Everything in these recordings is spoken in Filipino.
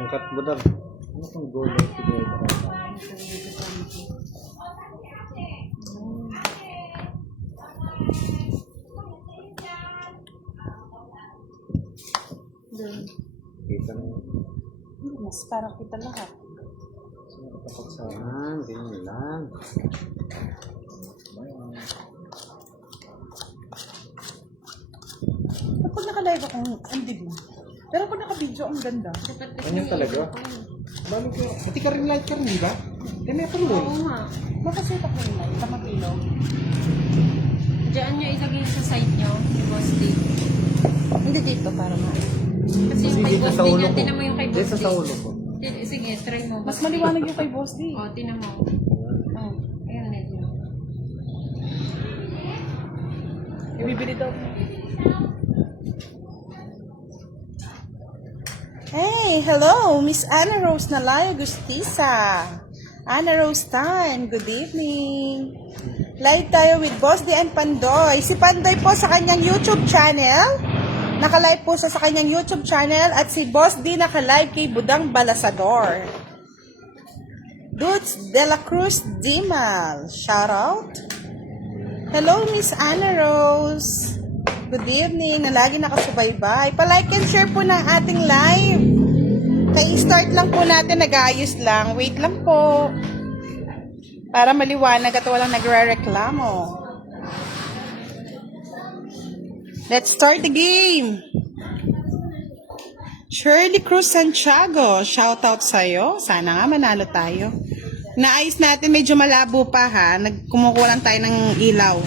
Angkat budar. Ano kung gold ay siguro? Kita na. Mas parang kita lahat. Kapagsahan, ganyan lang. Pag naka-live ako, ang dilim. Pero pag naka-video, ang ganda. Ganyan talaga. Balo ko, pati ka rin light ka rin, di ba? Kaya pa rin. Oo nga. Makaset ako yung live, tamag-ilaw. Diyan nyo ilagay sa site nyo, si Boss D. Hindi dito, para ma. Kasi yung kay dito Boss sa D ulo niya, ko. tinan mo yung kay Boss Dito D. sa ulo ko. Sige, try mo. Mas maliwanag yung kay Boss D. O, tinan mo. Oh. Ayun, medyo. Ibibili daw. Hey, hello, Miss Ana Rose Nalayo Gustisa. Ana Rose Tan, good evening. Live tayo with Boss D and Pandoy. Si Pandoy po sa kanyang YouTube channel. Naka-live po siya sa kanyang YouTube channel. At si Boss D naka-live kay Budang Balasador. Dudes de la Cruz Dimal. Shout out. Hello, Miss Ana Rose. Good evening, na lagi nakasubaybay. Pa-like and share po ng ating live. Kaya-start lang po natin, nag-aayos lang. Wait lang po. Para maliwanag at walang nagre-reklamo. Let's start the game. Shirley Cruz Santiago, shoutout sa'yo. Sana nga manalo tayo. Naayos natin, medyo malabo pa ha. Kumukuha lang tayo ng ilaw.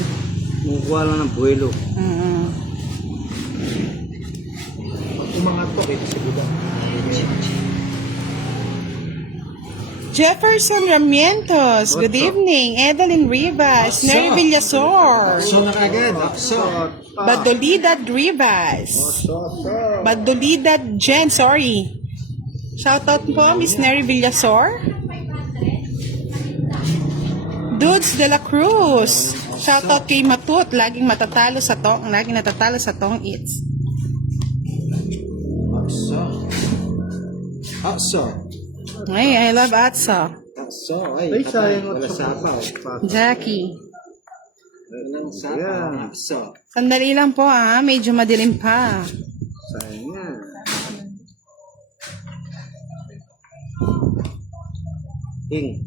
Mukha lang ng buwelo. Umangat to, kaya sa budang. Jefferson Ramientos, good evening. Evelyn Rivas, Neri Villasor, So na kagad. So. Badolidad Rivas, Badolidad Jen, sorry. Shoutout po, Miss Neri Villasor. Dudes de la Cruz, shoutout kay Matut, laging natatalo sa tong eats. Akso. Ay, I love Atsa. Akso. Ay, sayang wala sapaw. Jackie. Walang sapaw. Akso. Sandali lang po medyo madilim pa. Sayang yan. King.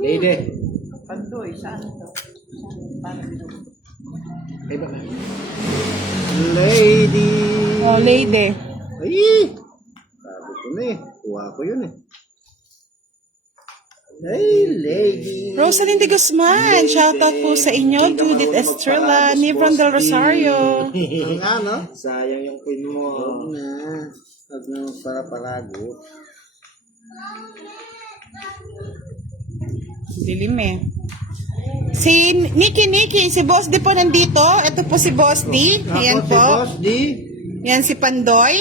Lady. Pandoy, saan to? Ay ba? Lady. Oh, lady. Ay! Sabi ko na eh. Kuha ko yun eh. Hey, lady. Rosalind de Guzman, shoutout po sa inyo. Judith Estrella, Nibron del Rosario. Nga, no? Sayang yung pin mo. Huwag na. Huwag na para palago. Dilim eh. Si Nikki, si Boss D po nandito. Ito po si Boss D. Ayan Si po. Boss D. Yan si Pandoy.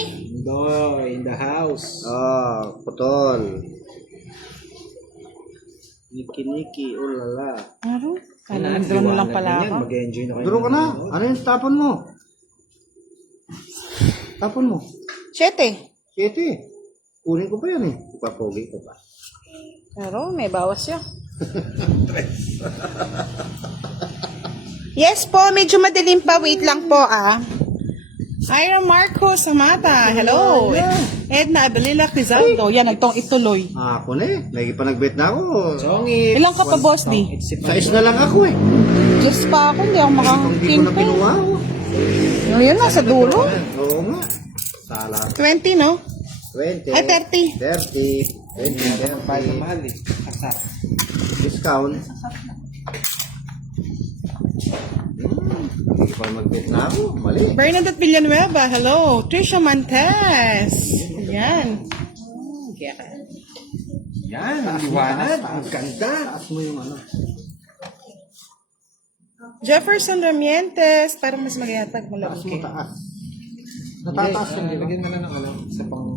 Pandoy, in the house. Oh, putol. Niki, ulala. Ano? Nandun lang pala ako. Mag-enjoy na kayo. Duro ka na. Ano yung tapon mo? Tapon mo. 7. 7. Kunin ko pa yan eh. Ipapogi ko pa. Pero may bawas yun. Yes po, medyo madilim pa. Wait lang po Ira Marco Samata, hello. Edna Abelila Quizaldo, yan, nagtong ituloy. Ako na eh. Lagi pa nag-bet na ako. Songit. Ilang ka pa, Boss D? Sais na lang ako eh. Just pa ako, hindi ako Hindi ko na makaking pinuha ako. Yun na, sa dulo. Oo nga. Sala. 20, no? 20. Ay, 30. 30. 20. 30. Mahal eh. Discount. Hindi pa mag-bet na ako. Mali. Bernadette Villanueva, hello. Trisha Mantes. Yan. Yan. Ang liwanag. Ang ganda. Taas mo yung ano. Jefferson Ramientes, para mas magyatag mo lang. Taas mo taas. Natataas yung di ba? Lagyan mo na ng ano. Sa pang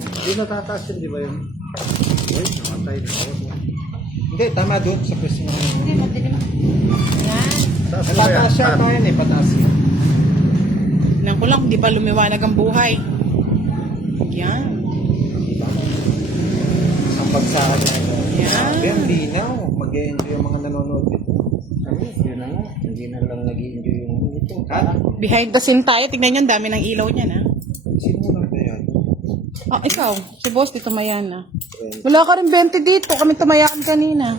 Hindi natataas yun, di ba yun? Uy, nakatay na ako. Hindi, tama doon sa pwesto mo. Hindi, madilim. Yan. Pataas siya tayo eh, pataas. Nang ko lang, di ba lumiwanag ang buhay? Yan. Isang bagsakan na ito. Yan. Sabi, ang linaw. Mag-e-enjoy yung mga nanonood dito. Ano, yun na nga. Hindi na lang nag-e-enjoy yung ito. Ha? Behind the scene tayo. Tignan nyo, ang dami ng ilaw niya na. Sino lang kaya? Oh, ikaw. Si boss, di tumayan na. Wala ka rin 20 dito. Kami tumayaan kanina.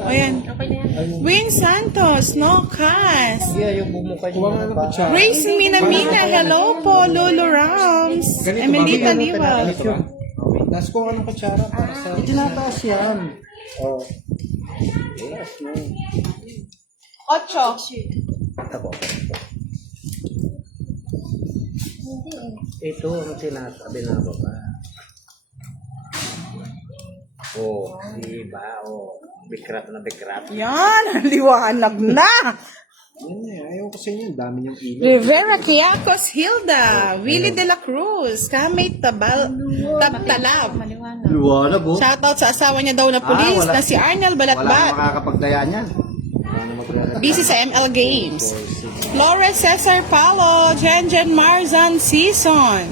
O yan. Okay na yan. Wayne Santos, no cast. Hindi, yung bumukay niyo. Kuha nga ng kutsara. Grace Minamina, hello po. Lolo Rams. Emelita Liwa. Tapos ko ka ng kutsara para sa... Tinataas yan. Oh. Yes, no. 8. Ako. Hindi eh. Ito ang sinasabi na baba. Oh, diba? Oh, bikrat na bikrat. Yan, ang liwanag na. Yan eh, ayaw ko sa inyo. Dami niyang ilaw. Rivera Quiacos Hilda, Willie de la Cruz, Kamay Tabtalab. Maliwanag. Luwanag oh. Shoutout sa asawa niya daw na pulis wala. na si Arnel Wala na Balatbat. makakapagdayaan yan. Wala na maglalagay. Busy sa ML Games. Flores Cesar Paulo, Jenjen Marzan Season.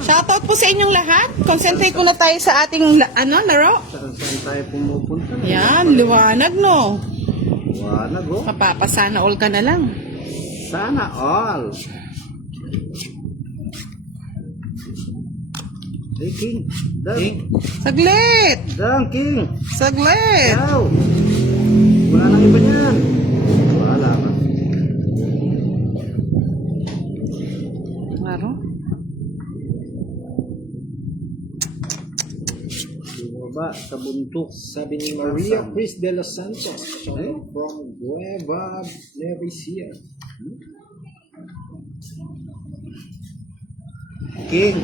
Shoutout po sa inyong lahat. Concentrate muna tayo sa ating laro. Saan tayo pumupunta? Yan, liwanag no. Luwanag oh. Mapapasana all ka na lang. Sana all. Hey, King. King. Saglit! Dang, King. Saglit! Yaw. Wala nang iba niyan. Wala ka. Laro? Bumaba sa buntok. Sabi ni Maria Chris de los Santos, from Nueva Nevesia. King.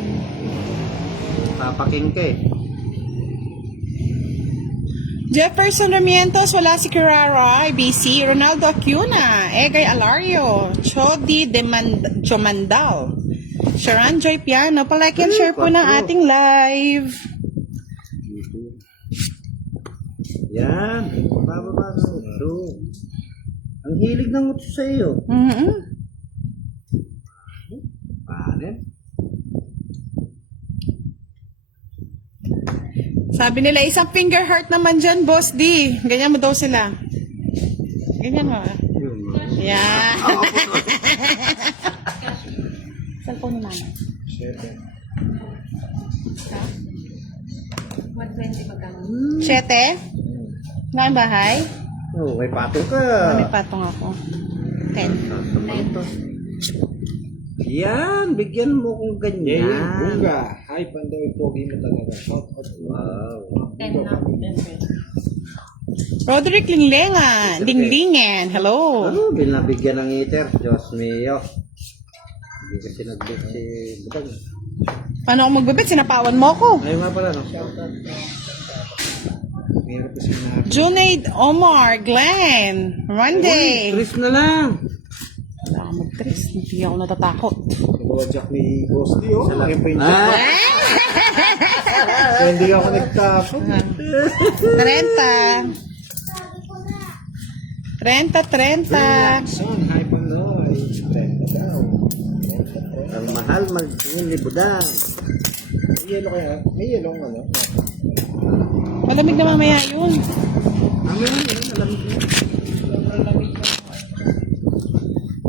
Papaking ka eh. Jefferson Ramientos, wala si Kirara, IBC, Ronaldo Acuna, Egay Alario, Chodi Chomandal, Sharon Joy Piano, palike and share po ng ating live. Yan. Bababa ng utso. Ang hilig ng utso sa iyo. Paano? Sabi nila, isang finger heart naman dyan, Boss D. Ganyan mo daw sila. Ganyan mo. Yeah. Cellphone ni mama. 120 magkano? 7? Nga bahay? Oh, may patong ka. May patong ako. 10. Yan, bigyan mo kung ganyan. Yeah, bunga. Hi, Pandoy, pogi mo talaga. Shout out. Wow. 10 na. Roderick Linglengan. Linglingen. Hello. Ano, binabigyan ng heater. Diyos mio. Hindi kasi nag-bet si Butang. Paano ako magbibit? Sinapawan mo ako. Ayaw nga pala, no? Shout out. Meron ko sinabi. Junaid Omar. Glenn. Monday. Chris na lang. Wala ka mag-tres. Hindi ako natatakot. Nag-wajak ni Boss D, oh. Laki pa yung Ah, Kaya hindi ako nagtapon. 30. 30. Son, hi, Pandoy. 30 daw. ang mahal mag-tingin Budang. May yelo kaya? May yelo ang ano? Malamig na mamaya yun. Amin yun, alam mo.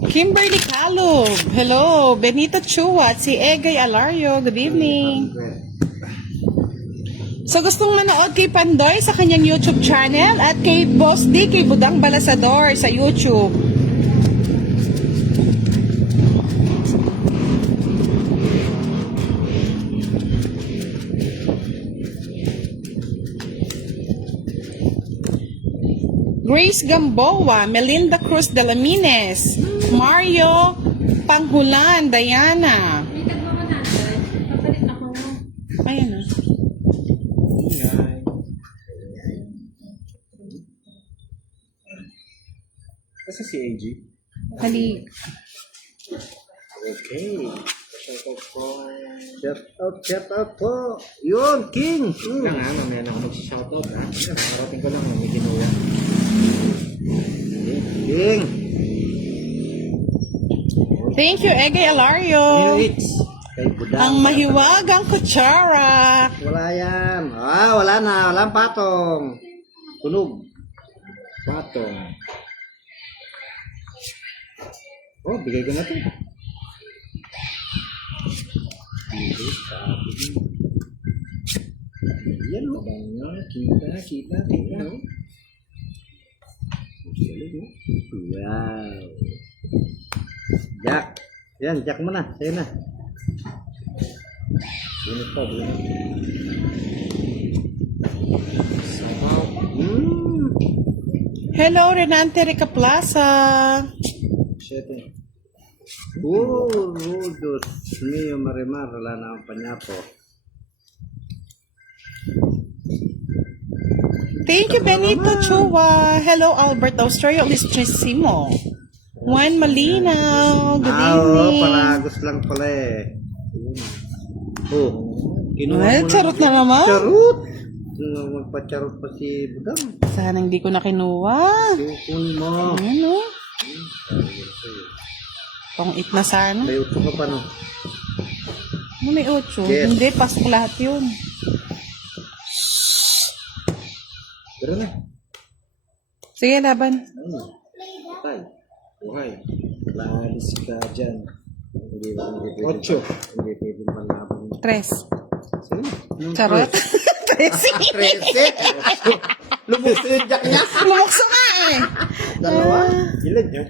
Kimberly Calub. Hello. Benito Chua at si Egay Alario. Good evening. So gustong manood kay Pandoy sa kanyang YouTube channel at kay Boss D, kay Budang Balasador sa YouTube. Grace Gamboa, Melinda Cruz de la Mines, Mario Panghulan, Diana. May tagma 100. Papalit na ko. Ayan na. Kasi si AG. Hali. Okay. shoutout po. Shout out po. Yun, King. Lang ha, mamaya na ako mag-shoutout ha. Nakarating ko lang, may ginawa. King. Thank you, Ege Alario. Kay Budang. Ang mahiwagang kutsara. Wala yan. Wala na. Walang patong. Tunog. Patong. Oh, bigay ko na ito. Yan o. Kita. Oh. Wow. Jack. Yan, Jack mo na. Sa'yo na. Bunot pa, bunot. Hello, Renante Rica Plaza. Siyete. Rudos. Mio Marimar. Wala na ang panyapo. Thank you, Benito Chua. Hello, Albert Australia. Listrisimo. Juan Malinaw. Good evening. Palagos lang pala eh. Oh. Kinuha Ay, mo charot na naman. Charot. Magpa-charot pa si Budang. Sana hindi ko na kinuha. Kukunin mo. Ayan o. Pang-it na sana. May uto ka pa no. Ano may 8? Yes. Hindi, pasok lahat yun. Pero na. Sige, laban. Patay. Buhay. Lalis ka dyan. Ocho. Hindi pwede panlaban. 3. Sige. Charot. 13. 13. Lubos na yung jack niya. Lumukso nga eh. Dalawa. Ilan yun?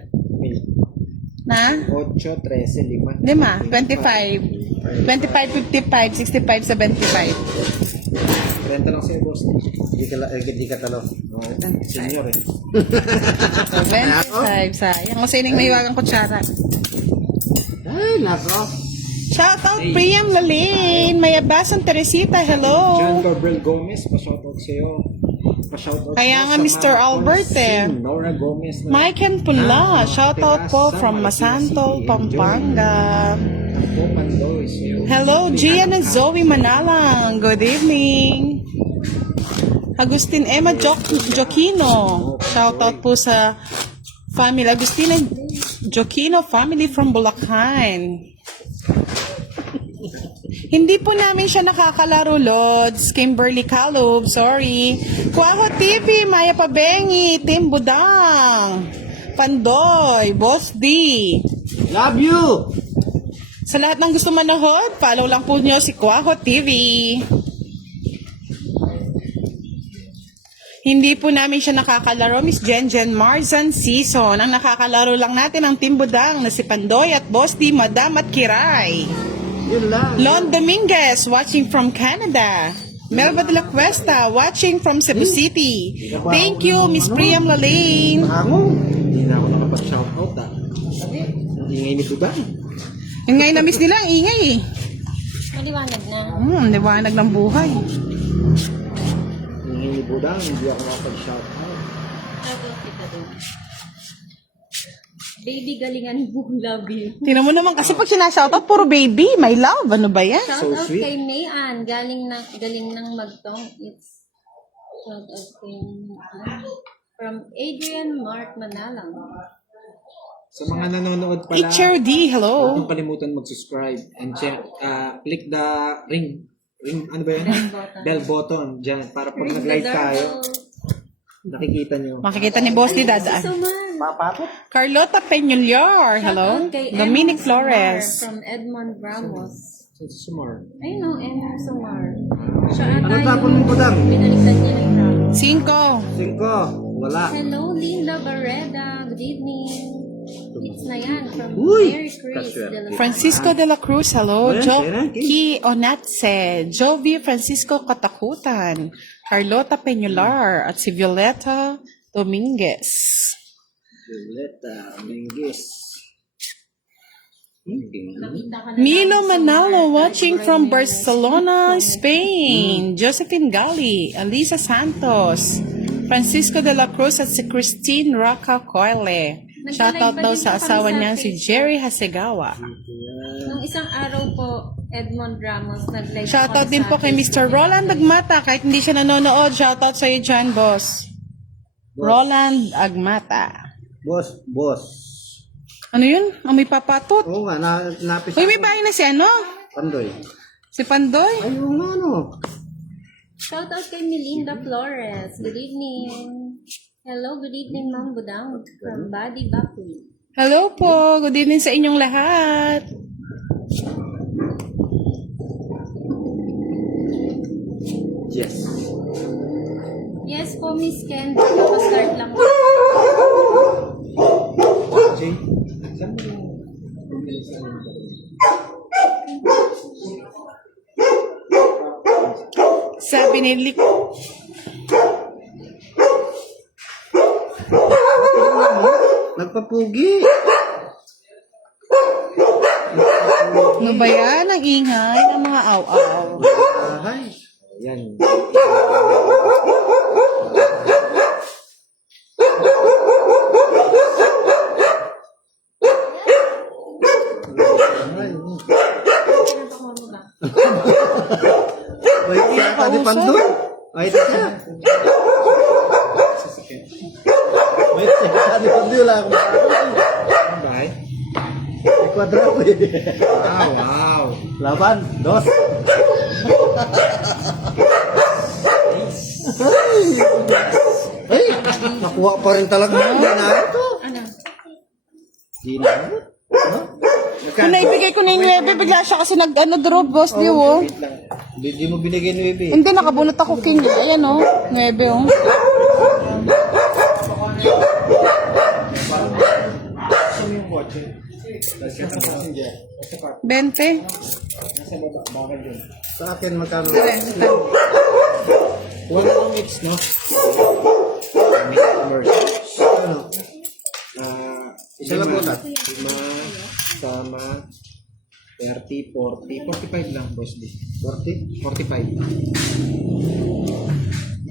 Na? 8, 13, 5. 5. 25. 25, 55, 65, 75. 30 lang sa'yo, boss. Hindi ka talo. Senior eh. 25. Sayang. Kasi yung mahiwagang kutsara. Ay, nako. Shout out Priam Lalin. Mayabasan Teresita. Hello. John Gabriel Gomez, pa-shoutout sa'yo. Pa-shoutout Kaya po nga, sa Mr. mga Albert eh. Consin, Nora Gomez. Mike and Pula. Shout out po from Masantol, Pampanga. Po Pandoy sa'yo. Hello, Gian and Zoe Manalang. Good evening. Agustin Emma Joquino. Shout out po sa family. Agustin and Joquino family from Bulacan. Hindi po namin siya nakakalaro, Lods. Kimberly Calub, sorry. Kuaho TV, Maya Pabengi, Tim Budang, Pandoy, Boss D. Love you. Sa lahat ng gusto manood, follow lang po nyo si Kuaho TV. Hindi po namin siya nakakalaro, Miss Jenjen Marzan Season. Ang nakakalaro lang natin ang Team Budang na si Pandoy at Boss D, Madam at Kiray. Yun lang. Lon Dominguez, watching from Canada. Melba de la Cuesta, watching from Cebu City. Thank you, Miss Priam Lalane. Hango. Hindi na ako nakapag-shoutout ah. Ingay ni Budang. Yung ngayon na-miss nila, ang ingay eh. Maliwanag na. Liwanag ng buhay. Ingay ni Budang, hindi ako nakapag-shoutout. Tago kita doon. Baby, galingan mo. Love you. Tingnan mo naman kasi pag sinashoutout, puro baby, my love. Ano ba yan? Shout So out sweet. kay Mayan. Galing ng magtong. It's shout out kay from Adrian Mark Manalang. Sa mga nanonood pala, HRD, huwag hello. kang kalimutan mag-subscribe and click the ring, ano ba yun? Bell button dyan para pag nag-live tayo, nakikita nyo. Makikita ni Boss di dadaan. So man. Papapot. Carlota Peñuliar, hello. Shout out kay Dominic Emma Sumar Flores. from Edmond Ramos. Sumar. I know, Emma Sumar. Siya ata Ano tapon mo, Budang? Binaliktad niya yung Ramos. 5. 5. Wala. Hello, Linda Barreda. Good evening. It's Nayan from Uy! Mary Chris de la Francisco de la Cruz, hello. Ayan, Joki Onatse. Jovi Francisco Katakutan. Carlota Peñular. At si Violeta Dominguez. Violeta Menges. Nakita ka na Milo Manalo watching from Barcelona, Spain. Josephine Gali, Alisa Santos, Francisco de la Cruz at si Christine Roca Coyle. Shoutout daw sa asawa niya si Jerry Hasegawa. Nung isang araw po, Edmond Ramos, nag-live Shoutout ako din sa po kay Mr. Roland Agmata. Kahit hindi siya nanonood, shoutout sa'yo dyan, boss. Roland Agmata. Boss. Ano yun? Amoy papatot. Oo nga, napis Uy, may bahay na si ano? Pandoy. Si Pandoy? Ay, oo nga, no. Shoutout kay Melinda Flores. Good evening. Hello, good evening, Ma'am Budang from Badi Bakuy. Hello po. Good evening sa inyong lahat. Yes. Yes po, Miss Ken. Kapag-start lang po. Jay, saan mo yung Sabi ni Lick. Nagpapugi. Ano ba yan? Ang ingay ng mga aw-aw. Ay. Yan. Ay. Wait, kaya ni Pandoy. Ay, siya. Wait, kaya ni Pandoy lang. Ang bahay? May kwadrado eh. Wow. Laban, dos. Ay, nakuha pa rin talaga. Hindi na ito. Ano? Hindi na ito. Kung naibigay ko na yung 9, bigla siya kasi nag-drop, boss, di oh. Hindi mo binigyan ni Bebe. Hindi, nakabunot ako king. Ayan oh, 9 oh. Saan yung kotse? 20. Nasa baba, bakal yun. Sa akin, magkano? Wala akong mix, no? Commercial. Ano? Isa lang po na. 5, sama, 30, 40, 45 lang, boss D. 40? 45.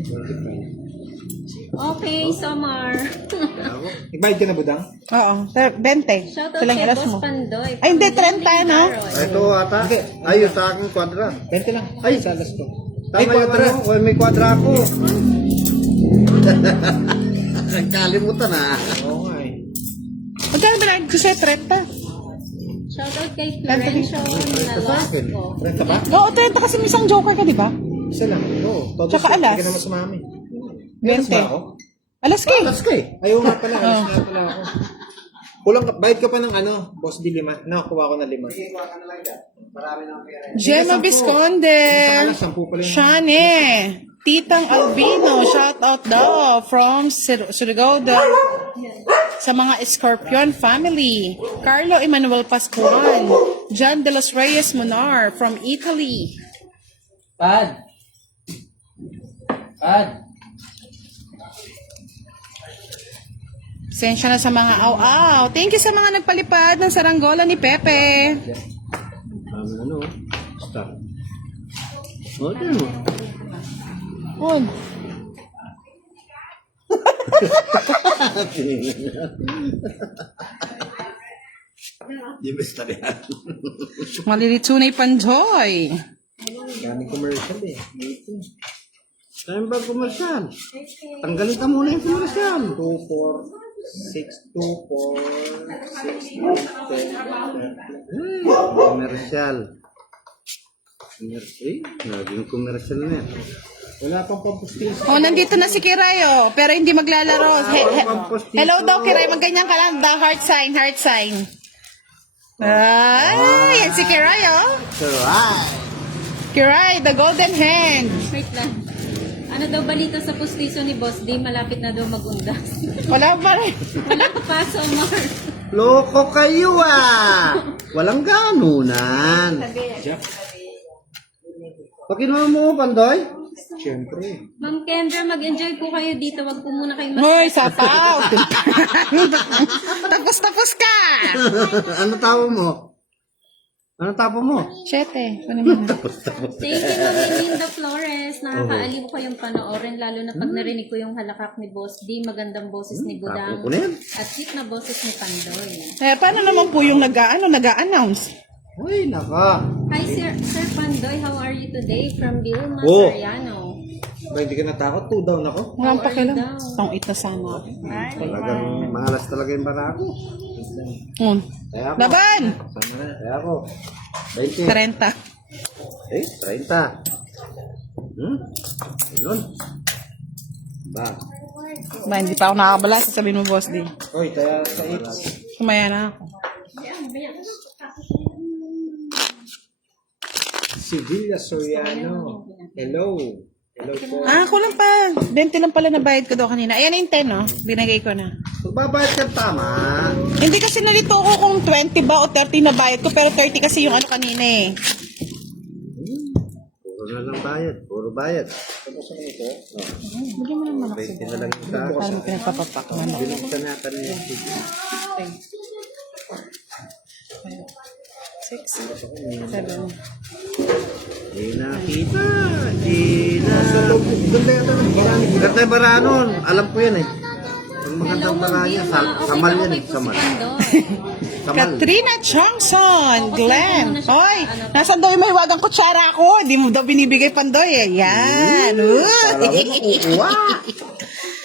45. Okay, Samar. Ako? Nagbayad ka na, Budang? Oo, 20. Shoutout Silang kay ilas Boss mo. Pandoy. Ay, hindi, 30, no? Ito ata. Ayun, sa akin kwadra. 20 lang. Ay! Sa alas ko. Tama yung kwadra. ano, kung may kwadra ako. Nagkalimutan ah. Oo nga eh. Magkano ba lang ko sa'yo? 30? Shoutout kay Florencio Nalasco. 30 ba? Oo, 30 kasi may isang joker ka, di ba? Isa lang. Oo. Todo Tsaka siya. alas. Hindi ka naman sumami. 20. ba ako? Alas ka eh. Alas ka eh. Ayaw nga pala. Alas nga pala ako. Kulang ka. Bayad ka pa ng ano, boss D 5. Nakakuha ko na 5. Gemma Visconde. Alas, 10 pala yun. Shane. Titang Albino. Shout out daw from Surigao sa mga Scorpion family. Carlo Emmanuel Pascuan. John de los Reyes Monar from Italy. Pad. Sensya na sa mga aw-aw. Thank you sa mga nagpalipad ng saranggola ni Pepe. Ano? Stop. O, din mo. On. Di ba sa yan? Malilitunay Panjoy. Daming commercial eh. Saan ba komersyal? Tanggalin ka muna yung komersyal. 2, 4, 6, 2, 4, 6, 2, 10, Komersyal. Komersyal? Naging komersyal na yan. Wala pang pampustis. Oh, nandito na si Kirayo, pero hindi maglalaro. Hello daw, Kiray. Magganyan ka lang. The heart sign, heart sign. Ay, yan si Kirayo. Alright. Kiray, the golden hand. Wait lang. Ano daw balita sa pustiso ni Boss D? Malapit na daw magundas. Wala pa rin. Wala pa, Samar. Loko kayo ah! Walang ganunan. Pakinuha mo, Pandoy? Siyempre. Ma'am Kendra, mag-enjoy po kayo dito. Wag po muna kayo Hoy, sapaw. Tapos ka. Ano tapo mo? Ano tapo mo? Siyete. Ano mo? Thank you, Ma'am Melinda Flores. Nakakaaliw ko yung panoorin, lalo na pag narinig ko yung halakak ni Boss D, magandang boses ni Budang, Tapo ko na yan. at sweet na boses ni Pandoy. Eh, paano naman po yung nag-a-announce? Uy, naka. Hi, Sir Pandoy. How are you today? From Vilma Oh. Soriano. Ba, hindi ka natakot? 2 down ako. Walang How are pakialam. you daw? Tong ita sana. Talagang malas talaga yung barako. Kaya ako. Laban! Kaya ako. 20. 30. 30. Yun. Ba. Ba, hindi pa ako nakakabala. Sasabihin mo, boss, di. Oy, kaya sa 8. Sumaya na ako. Si Villa Soriano. Hello. Hello po. Ah, kulang pa. 20 lang pala nabayad ko daw kanina. Ayan yung 10, no? Binagay ko na. Magbabayad ka tama. Hindi kasi nalito ko kung 20 ba o 30 na bayad ko, pero 30 kasi yung ano kanina eh. Puro na lang bayad. Puro bayad. Bigyan mo naman ako 20 na lang yung taas. para mo pinagpapapak man. Binuksan natin yung 6, 7. Di nakita. Di na. Ganda yata ng barani. Maganda yung baranon. Alam ko yan eh. Ang magandang bara niya. Kamal yan eh. Okay Kamal. po si Pandoy. Kamal. Katrina Chongson, Glenn. Kasi Hoy, ano- nasan daw yung may wagang kutsara ko? Hindi mo daw binibigay Pandoy eh. Yan. Para mo makukuha.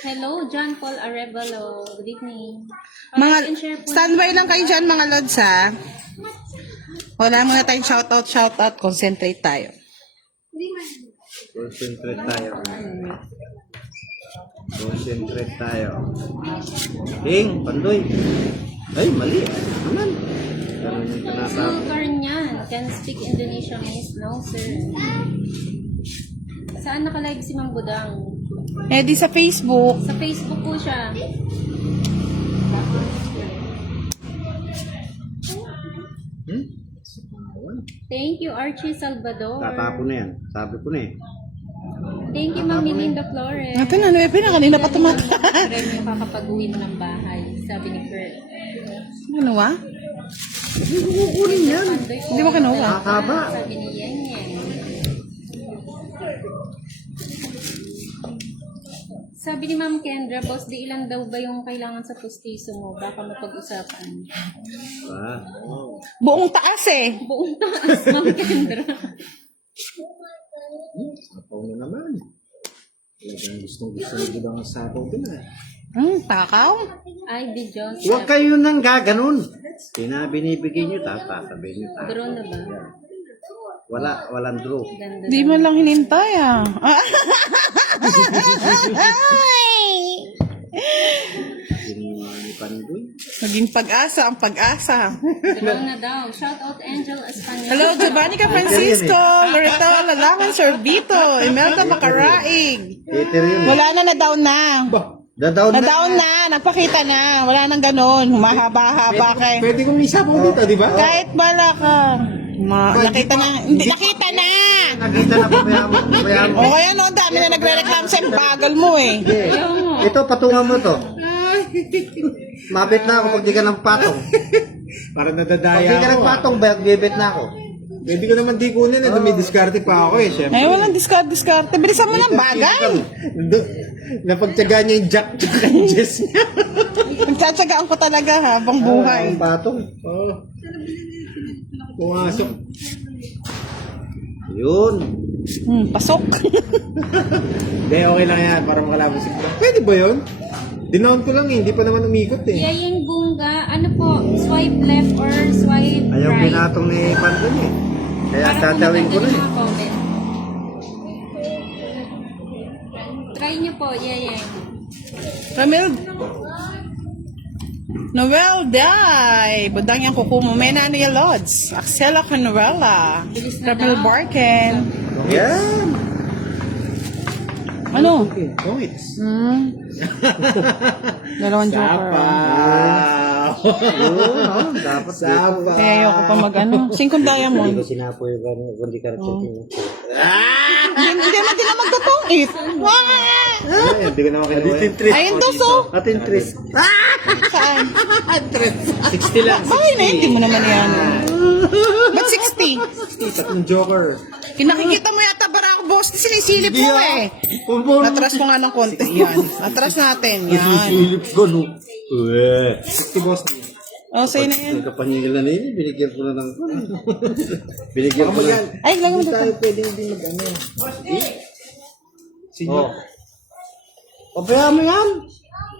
Hello, John Paul Arevalo. Good evening. Mga Like and share po standby lang kayo dyan mga lods ha. Wala muna tayong shoutout. Concentrate tayo. Concentrate tayo. Concentrate tayo. King, Pandoy. Ay, mali. Aman. Ganun yung tinasabi. Super niyan. Can speak Indonesian, miss? No, sir. Saan nakalive si Mang Budang? Eh di sa Facebook. Sa Facebook po siya. Thank you, Archie Salvador. Tatapo na yan. Sabi ko na eh. Thank you, Ma'am Melinda Flores. Ito na, na kanina pa tumata. Premyo kakapag-uwi mo ng bahay, sabi ni Kurt. Ano wa? Hindi ko kukunin yan. Hindi mo kinuha. Nakakaba. Sabi ni Yen Yen. Sabi ni Ma'am Kendra, boss, di ilan daw ba yung kailangan sa pustiso mo? Baka mapag-usapan. Ah. Buong taas eh. Buong taas, Ma'am Kendra. Sapaw na naman. Talagang gusto nyo ang sapaw din ah. Takaw. Ay, di Diyos. Huwag kayo nang gaganon. Binibigay nyo, sasabihin nyo. Draw na ba? Walang draw. Ganda Di man lang hinintay ah. Ni Pandoy. Naging pag-asa ang pag-asa. Draw na daw. Shout out Angel Espanyol. Hello, Giovannica Francisco, Loretta Lalangan, Sorbito, Imelda Macaraig. Peter yun. Wala na, na-down na. Dadaw na. Na-down na, nagpakita na. Wala nang ganon. Humahaba-haba kay. Pwede kong isapaw dito, di ba? Kahit bala ka. Nakita na. Hindi, nakita na. Nakita na pabayaan mo. O kaya no, ang dami na nagre-reclam sa bagal mo eh. Ito, patungan mo to. Mabit na ako pag di ka ng patong. Para Pag nadadaya di ka ng ako. patong, bibit na ako. Pwede ko naman di kunin eh. May diskarte pa ako eh. Siyempre. Ay, walang discard. Bilisan mo ng bagay. Napagtyaga niya yung jack and Jess niya. Nagtsatsagaan ko talaga habang buhay. Ang patong. Oo. Pumasok. Yun. Pasok. Hindi, okay lang yan. Para makalabas si Frank. Pwede ba yun? Dinown ko lang eh. Hindi pa naman umikot eh. Yayeng Bunga, ano po, swipe left or swipe Ayaw right? pinatong ni Pandoy eh. Kaya Para tatawin ko na yung eh. mga comment. Try niyo po, Yayeng. Ramil. Noel Day. Budang yung kuko mo. May nano yung Lods. Axela Canuela. Ramil Barken. Yan. Ano? Okay. Points. Dalawang joker. Sapaw. Yun, oh. Dapat dito. Sapaw. Kaya ayoko pa mag-ano. 5 Hindi diamond. ko sinapoy yung gano'n. Kundi ka nagsitin. Hindi na magtatungit. Ay, hindi ko naman kinuha. Ayun to so. Atin Tris. Saan? 60 lang. Bakit na hindi mo naman yan? Ba't 60? Tatlong joker. Kinakikita mo yata barako boss. Sinisilip mo eh. Atras mo nga ng konti. Yan. Atras natin. Yan. Silip ko no. 60 boss niya. Oh, sa'yo na yan. Nagkapaningil na yun, binigyan ko na ng binigyan ko na. Ay, lagyan mo Hindi dito. tayo pwede hindi mag-ano. Oh. Pabayaan mo yan.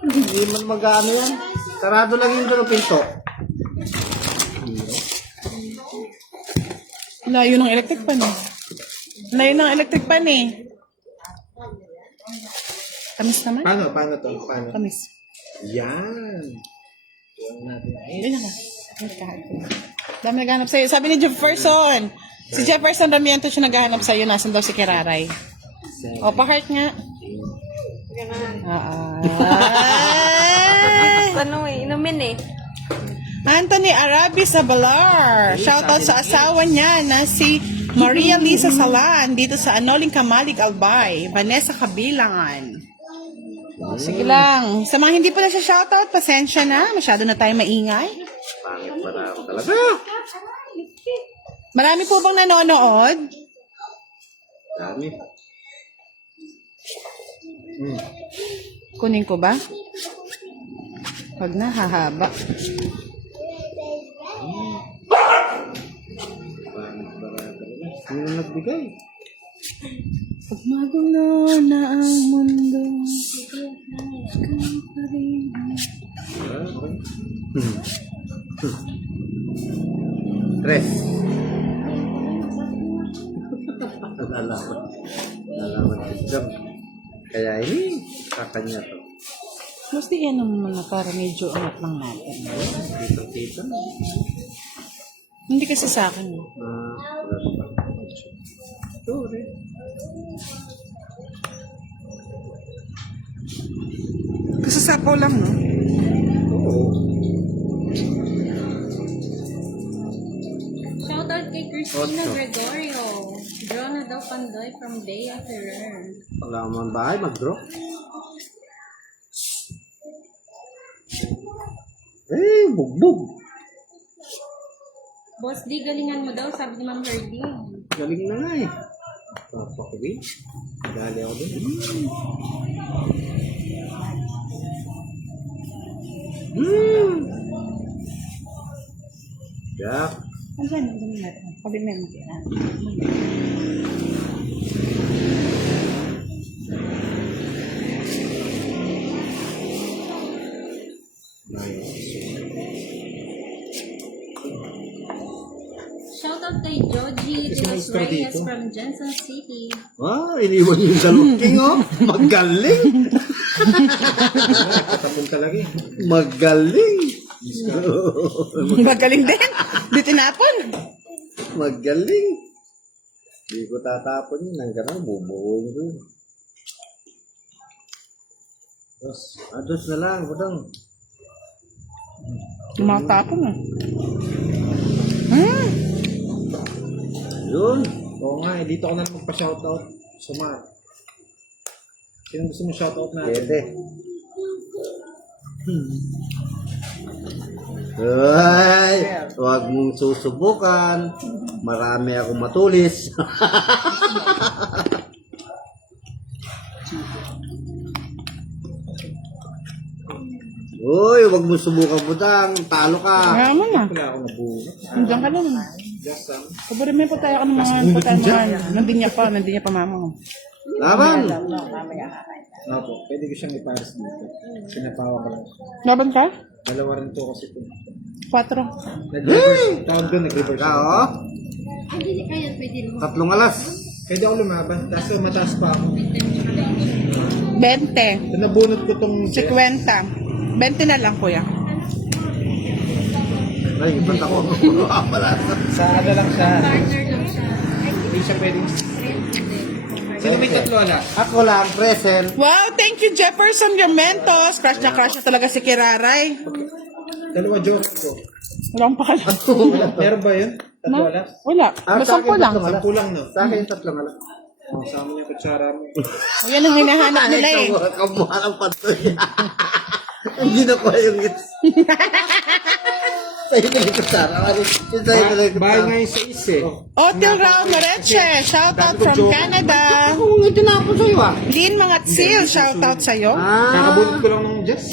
Hindi man mag-ano yan. Sarado lang yung doon ang pinto. Layo ng electric pan eh. Layo ng electric pan eh. Tamis naman. Paano to? Paano? Tamis. Yan. Tuwan natin. Ganyan ka. Dami naghahanap sa'yo. Sabi ni Jefferson. Si Jefferson Damiento siya naghahanap sa'yo. Nasaan daw si Kiraray? O, pa-heart nga. Ano eh, inumin eh. Anthony Arabi Sabalar. Shoutout sa asawa niya na si Maria Lisa Salan dito sa Anoling Kamalig Albay. Vanessa Kabilangan. Sige lang. Sa mga hindi pa na siya shoutout, pasensya na. Masyado na tayo maingay. Pangit pa na ako talaga. Marami po bang nanonood? Dami. Kunin ko ba? Wag na, hahaba. Sino na nagbigay? Pag magulo na ang mundo, ikaw pa rin. Tres. Nalalaman. Nalalaman ko siya. Kaya ini, kakanya to. Mas di yan naman na para medyo angat lang natin. Tito-tito. Hindi kasi sa akin. Sorry. Kasi sapaw lang, no? Oo. Shoutout kay Christina Gregorio. Jonah daw Pandoy from Bea Ferrer. Wala mo ang bahay, mag-draw. Bugbog. Boss D, galingan mo daw, sabi ni Ma'am Herdy. Galing na nga eh. Papakuwi. Dali ako din. Yak. Ano ba yung gawin natin? Sabi mo yung Shoutout kay Joji de los Reyes from Jensen City. Iniwan yung sa looking, oh. Magaling. Tapon talaga eh. Magaling. Magaling din. Di tinapon. Magaling. Hindi ko tatapon yun. Hanggang na, bubuoin ko yun. Ados na lang, budang. Tumatapon ah. Yun. Oo nga eh. Dito ko na magpa-shoutout. Suma. Sino gusto mo shoutout natin? Pwede. Ay, huwag mong susubukan. Marami akong matulis. Uy, huwag mong subukan, budang. Talo ka. Kaya mo na. Wala akong nabunot. Nandiyan ka na naman. Just some. Kaburi may patay ako ng mga nandun niya pa mama mo. Laban. Opo, pwede ko siyang ipares dito. Pinapawa ka lang. Laban ka? Dalawa rin to kasi ito. 4. Nag-reverse. Tawag doon, nag-reverse. Oo. Hindi kaya pwede mo. Tatlong alas. Pwede ako lumaban. Tapos mataas pa ako. 20. So, nabunot ko tong 50. 20 na lang, kuya. Ay, ba't ako? sa ano lang siya. Partner lang siya. Hindi siya pwedeng... Sino may tatlo ala? Ako lang, present. Wow, thank you, Jefferson Garmentos. Crush na talaga si Kiraray. Dalawa joke ko. Wala akong pakala. Meron ba yun? Tatlo ala? Wala. Basta po lang. Sampu lang, no? Sa akin, tatlong alas. Sama niya kutsara mo. O, yan ang hinahanap nila eh. Kamuha ng patoy. Hindi na ko yung hits. Sa'yo na yung kutsara. Sa'yo na yung Bahay nga kutsara. yung sa is eh. Otil Raul Moreche, shoutout from Canada. Ako nga tinapon sa'yo ah. Lin Mangatsil, shoutout sa'yo. Ah. Kakabunot ko lang ng Jess.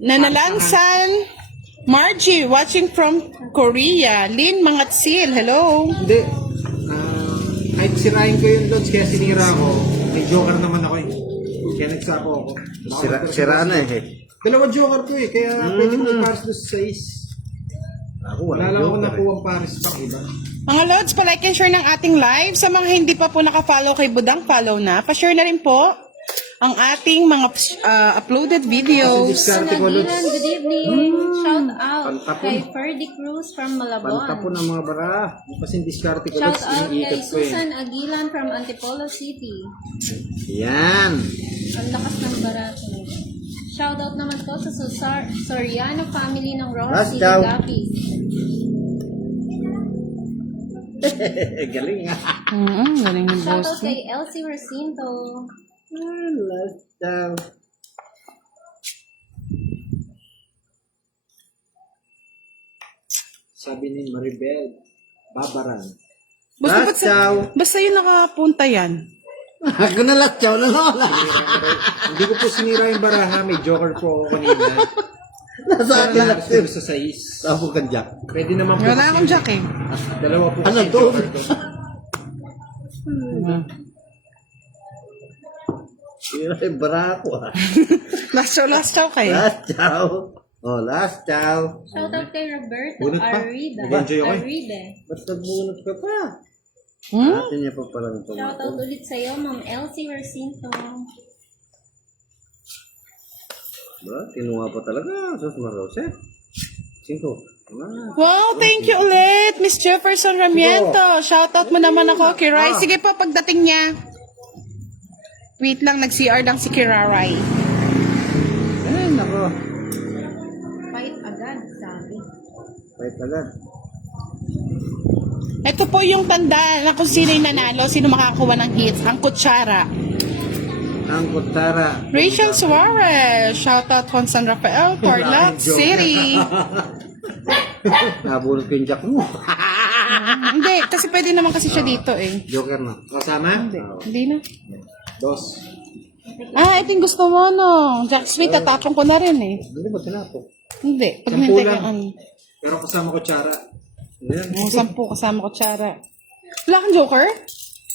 Nanalansan Margie, watching from Korea. Lynn Mangatsil, hello. Hindi. Kahit sirain ko yung loads kaya sinira ko, may joker naman ako eh. Kaya nagsapo ako. Siraan na eh. Dalawa joker ko eh, kaya pwede mo i-paris doon sa 6. Ako Wala wala lang ako joker eh. nakuha ang paris pang iba. Mga Lods, palike and share ng ating live. Sa mga hindi pa po nakafollow kay Budang, follow na. Pa-share na rin po ang ating mga uploaded videos. Diskarte ko, Lods. Nagilan, good evening. Shout out Pantapon. kay Ferdy Cruz from Malabon. Pantapon ng mga bara. Kasi diskarte ko, Shout Lods. out kay Iniikot ko eh. Susan Aguilan from Antipolo City. Yan. Ang lakas ng barato. Shout out naman po sa Soriano family ng Rojas City, Ciao. Gapis. Galing nga. Galing ng Shout boss. out kay Elsie Recinto. Last daw. Sabi ni Maribel, babaran. Last daw. Basta yun nakapunta yan. Ako na last daw na lola. Hindi ko po sinira yung baraha, may joker po ako kanina. Nasa Sana akin lahat last ko daw. sa 6. Sabo ka dyan. Pwede naman po. Wala akong jack eh. Dalawa po Ano kasi to? joker ko. Sira yung bara ko ah. Last show kayo. Last daw. Oh, last daw. Shout out kay Roberto Bunot pa. Arriba. Nag-enjoy ako eh. Arriba. Ba't nagbunot ka pa? Atin niya pa palang ito. Shout out ulit sa'yo, Ma'am Elsie Recinto. Ba? Kinuha pa talaga. Sus Marose. 5. Wow, thank you ulit, Miss Jefferson Ramiento. Shoutout mo naman ako, Kiray. Sige po, pagdating niya. Wait lang, nag-CR lang si Kiraray. Ay, nako. Fight agad, sabi. Fight agad. Ito po yung tanda na kung sino yung nanalo, sino makakakuha ng hits. Ang kutsara. Ang kutara. Rachel Suarez. Shoutout Juan San Rafael, Tarlac City. Nabunot ko yung jack mo. Hindi, kasi pwede naman kasi siya dito eh. Joker na. Kasama? Hindi na. 2. Ah, ito yung gusto mo, no? Jack Smith, tatapon ko na rin eh. Hindi ba tinapok? Hindi. Pag Sampu nintay lang. ka, Pero kasama ko tsara. Yan. 10 kasama ko, Chara. Wala kang joker?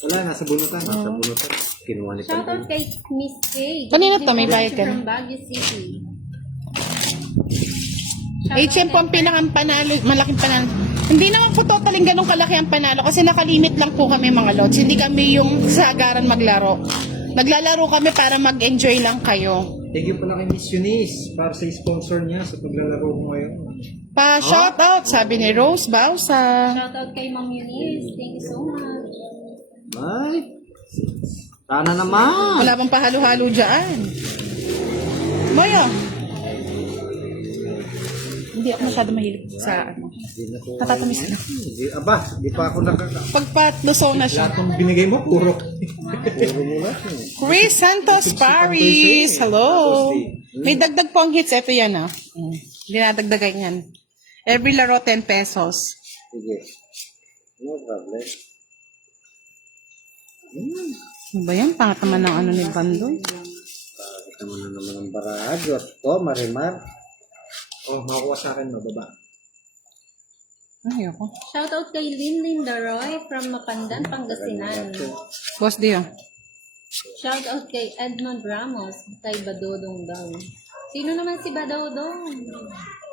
Wala, nasa bunutan. Sa bunutan. Kinuha ni Shout out kay Miss K. Kanina to, may bayad ka na. From Baguio City. HM po ang pinakang panalo, malaking panalo. Hindi naman po totaling ganun kalaki ang panalo kasi nakalimit lang po kami mga lods. Hindi kami yung sagaran maglaro. Naglalaro kami para mag-enjoy lang kayo. Thank you pala kay Miss Eunice para sa sponsor niya sa paglalaro ko ngayon. Pa-shoutout, sabi ni Rose Bausa. Shout out kay Ma'am Eunice. Thank you so much. Ay. Sana naman. Wala bang pahalo-halo dyan? Boyo. Hindi ako masyado mahilig sa ano. Hindi na ko. Natatamis na. Hindi, aba, di pa ako nakaka... Pagpatlusaw na siya. Lahat ng binigay mo, puro. Puro mo na. Chris Santos Paris. Hello. May dagdag po ang hits. Ito yan ah. Dinadagdagan yan. Every laro 10 pesos. Sige. No problem. Ano ba yan? Pangat naman ng ano ni Bandoy. Kita mo na naman ang bara. Diyos ko, Marimar. Oh, makukuha sa akin, mababa. Ayoko. Shout out kay Linlin Daroy from Mapandan, Pangasinan. Boss Dio. Shout out kay Edmond Ramos, kay Badodong daw. Sino naman si Badodong?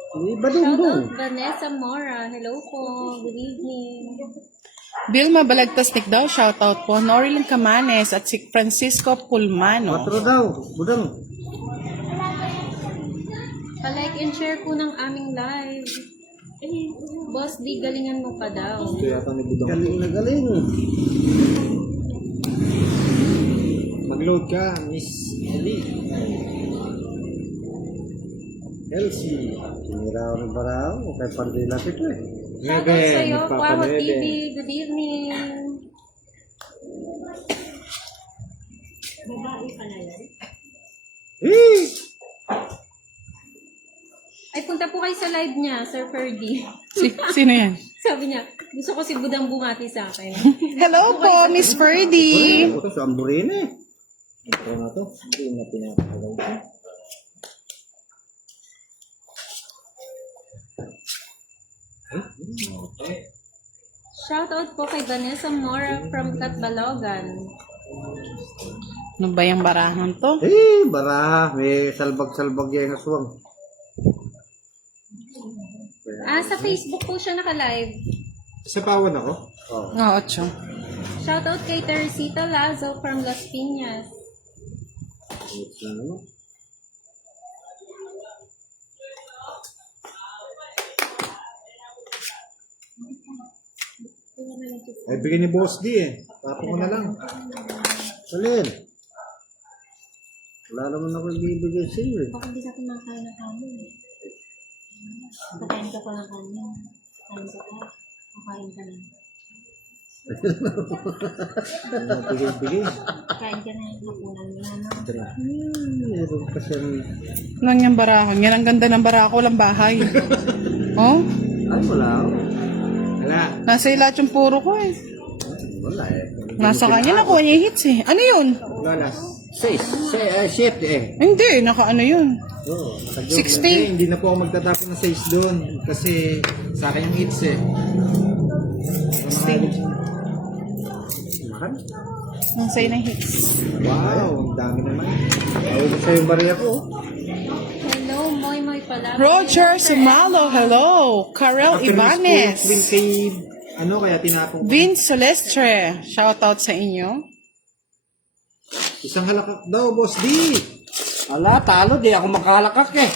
Hindi ba Shout dong? out Vanessa Mora. Hello po. Good evening. Vilma Balagtasnik daw. Shoutout po. Norilyn Camanes at si Francisco Pulmano. Patro daw. Budang. Pa-like and share po ng aming live. Boss D, galingan mo pa daw. Ito yata ni Budong. Galing na galing. Mag-load ka, Miss Ellie. Elsie. Sinira ako ng bara. Okay, pandila ito eh. Shout out sa'yo, Quaho TV. Good evening. Babae pa na yan? Eh! Ay, punta po kayo sa live niya, Sir Ferdy. Sino yan? Sabi niya, gusto ko si Budang bumati sa akin. Hello po, Miss Ferdy. Ito sa Amburina eh. Ito na to. Hindi na pinapakalaw ko. Shoutout po kay Vanessa Mora from Catbalogan. Ano ba yung barahan to? Baraha. May salbag-salbag yung aswang. Sa Facebook po siya naka-live. Sa pawan ako? Oh. Oo, Chong. Shoutout kay Teresita Lazo from Las Piñas. Ito na naman. Ay, bigyan ni Boss D eh. Tapos ko na lang. Alin? Wala naman ako ibibigay sa iyo eh. Baka hindi ka kumakain ng kanin. Kakain ka pa ng kanin. Kain ka pa. Kakain ka na. Bigay-bigay. Kain ka na yung hapunan mo na. Meron pa siyang... Lang yung barahan. Yan ang ganda ng baraha ko, walang bahay. Oh? Ay, wala ako. Wala. Nasa lahat yung puro ko eh. Wala eh. Nasa kanya nakuha niya yung hits eh. Ano yun? Lolas. 7 eh. Hindi, naka ano yun. Oo. 60. Hindi na po ako magtatapon ng 6 doon. Kasi sa akin yung hits eh. Makan? Nasa na hits. Wow, ang dami naman. Ako sa yung bariya ko. Hello, Moy Moy pala. Roger Sumalo, hello. Karel Ibanez. Din kay, ano kaya tinapong ko? Vince Celestre, shoutout sa inyo. Isang halakak daw, Boss D. Ala, talo. Di ako makahalakak eh.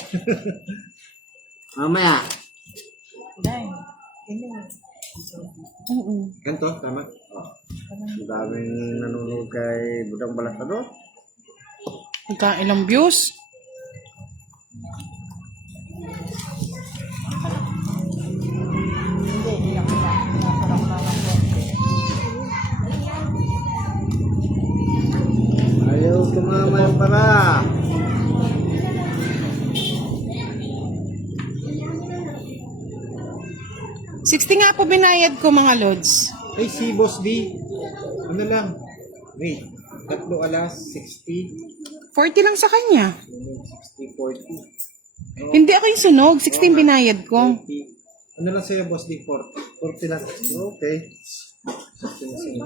Mamaya. Ganto, tama? Ang daming nanonood kay Budang Balastador. Ilang views? Ayaw tumama yung para. $60 nga po binayad ko mga lods. Ay, si Boss D. Ano lang? Wait. 3 alas, 60. 40 lang sa kanya. 60, 40. Hindi ako yung sunog. 16 binayad ko. 40. Ano lang sa'yo, Boss D? 40 lang. Okay. 60 na sa'yo.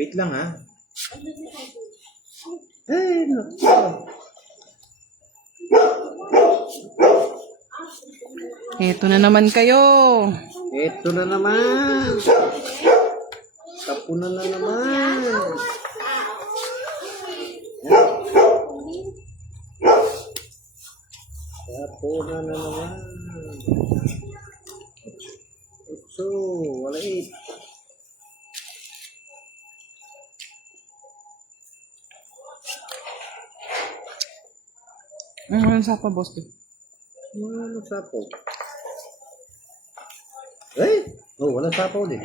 Wait lang ha. Ay, naku. Eto na naman kayo. Ito na naman. Tapo na naman. Tapo na naman. So, wala eh. Ano sa pa, boss? Walang sapaw. Eh? Oh, walang sapaw din.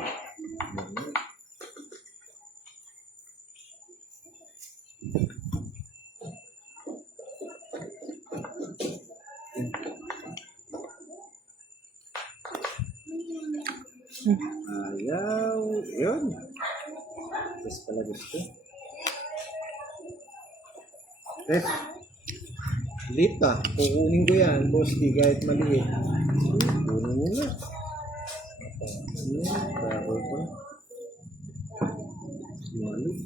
Ayaw. Yun. Test pala gusto. Test. Liit ah. Kukunin ko yan, Boss D, kahit maliit. Kunin mo na. Bago pa. Malik.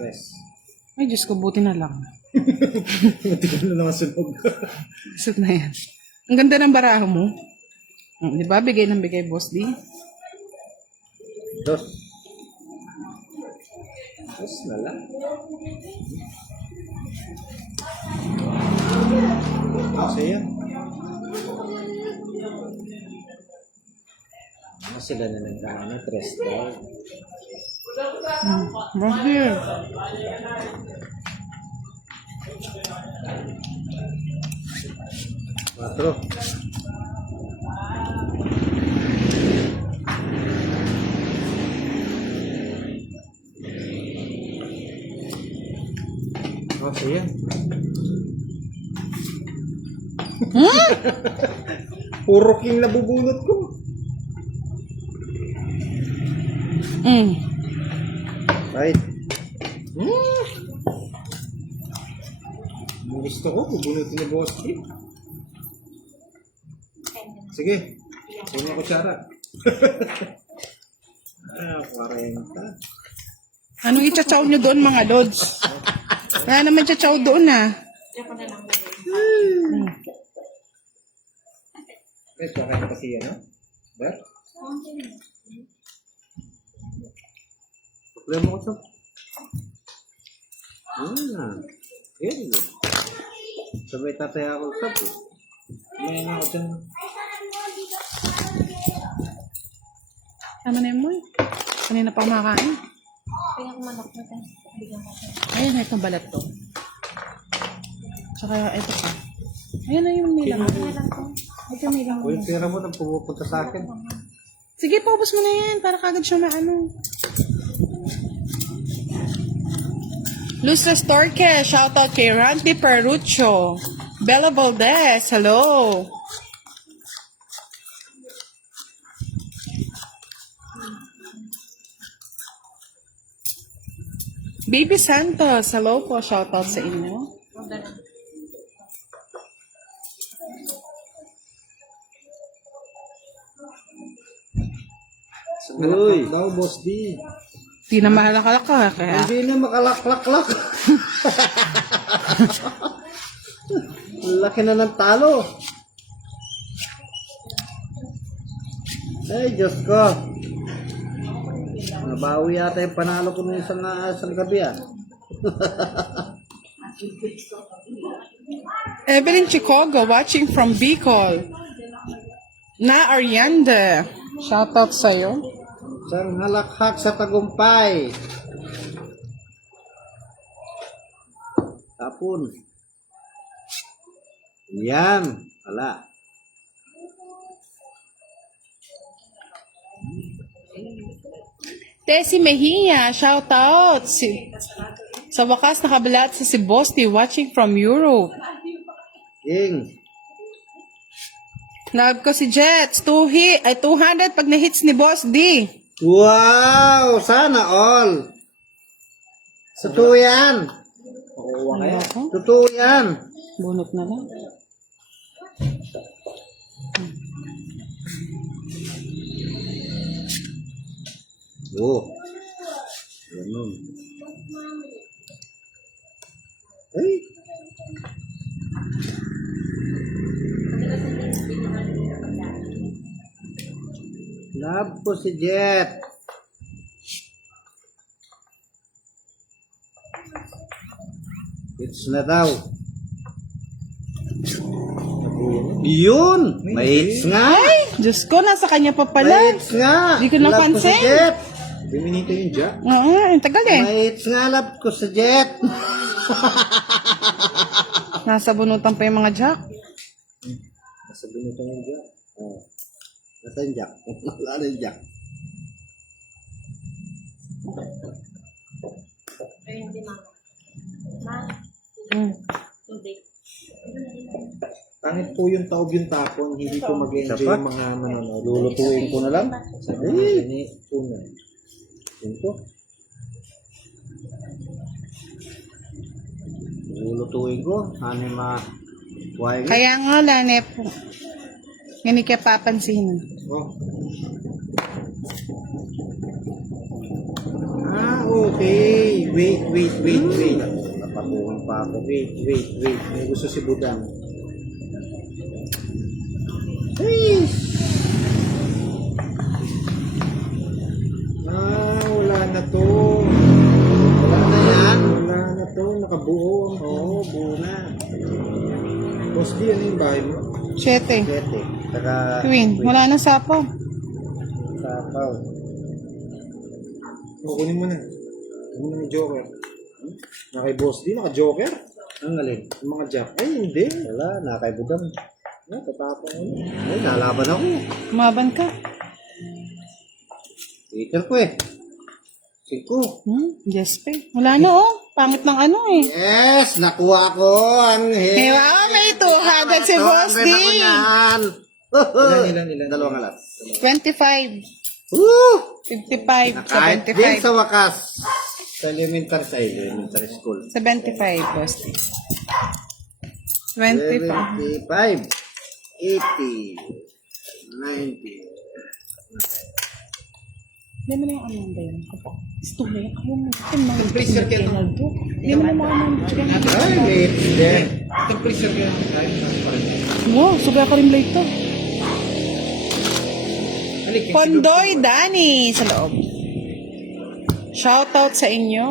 Press. Ay, Diyos ko, buti na lang. Hindi ko na naman sunog. Isot na yan. Ang ganda ng baraha mo. Di ba? Bigay ng bigay, boss D. Dos. Press na lang. Sa'yo. Ano sila na nagkano? 3 daw. Boss D. Patro. Sa'yo. Puro king nabubunot ko. Right. Ang gusto ko, bubunutin ni Boss D. Sige. Sige ko kutsara. 40. Anong ichachaw nyo doon, mga lods? Wala naman chachaw doon, ah. Ito, kaya kasi ano? Ber? Problema ko ito. Very good. Sabay tatay ako sa po. May ano ko dyan. Tama na yun mo. Kanina pa kumakain. Kaya kung manok na tayo. Bigyan mo tayo. Ayan, itong balat to. Tsaka ito pa. Ayan na yung nilang. Ito nilang. O yung pera mo nang pumupunta sa akin. Sige, paubos mo na yan. Para kagad siya maano. Luz Restorque, shoutout kay Randy Perucho. Bella Valdez, hello. Baby Santos, hello po, shoutout sa inyo. Uy. Daw, boss D. Di na mahalakala ka, kaya. Hindi na makalaklak-lak. Laki na ng talo. Ay, Diyos ko. Nabawi yata yung panalo ko ng isang gabi ah. Evelyn Chicogo, watching from Bicol. Na Arianda, shoutout sa'yo. Isang halakhak sa tagumpay. Tapon. Yan. Wala. Tessie Mejia, shoutout. Sa wakas nakabalat sa si Bosti, watching from Europe. King. Love ko si Jets, 200 pag na-hits ni Boss D. Wow! Sana all. Totoo yan. Makuha kaya. Totoo yan. Bunot na lang. Oh. Ganun. Ay. Love ko si Jet. Hits na daw. Yun! May hits nga! Diyos ko, nasa kanya pa May pala. hits nga! Di ko Love napansin. si Jet. Biminito yung jack. Oo, ang tagal eh. May hits nga, love ko si Jet. Nasa bunutan pa yung mga jack. Nasa binutan yung Jack. Oh. Nasa yung Jack. Wala na yung Jack. Pero hindi mama. Ma, Mm. tubig. Pangit po yung taob yung tapon. Hindi po mag-enjoy Dapat. yung mga nanonood. Lulutuin ko na lang. Ini una. Yun po. Lulutuin ko. Ano yung mga wine? Kaya nga, Lanep. Hindi ka papansin. Oh. Okay. Wait. Napatungan pa ako. Wait. May gusto si Budang. Wala na to. Wala na yan. Wala na to. Nakabuo. Oo, buo na. Boss D, ano yung bahay mo? 7. Sete. Saka... Queen, wala na sapaw. Sapaw. Kukunin mo na. Kunin mo na yung Joker. Na kay Boss D, naka-Joker. Ang galing. Yung mga Jack. Ay, hindi. Wala, nakaibudang. Tatapang mo. Ay, nalaban ako. Kumaban ka. Twitter ko eh. 5. Yes, pe. Wala na, oh. Pangit ng ano, eh. Yes! Nakuha ko ang hit. Hey, wow, may 200 si Boss D. Ako yan. Ilan? Dalawang alas. 25. Woo! 55 sa Kahit din 25. sa wakas. Sa elementary school. 75, Boss D. 25. 75. 80. 90. Hindi mo na yung ano ba yun? Stone yun. Ayaw mo. Itong freezer kaya ito. Hindi mo na mga ano. Ay, may there. Itong freezer kaya tayo. Wow, suga ka rin light to. Halik, yung Pondoy Dani sa loob. Shoutout sa inyo.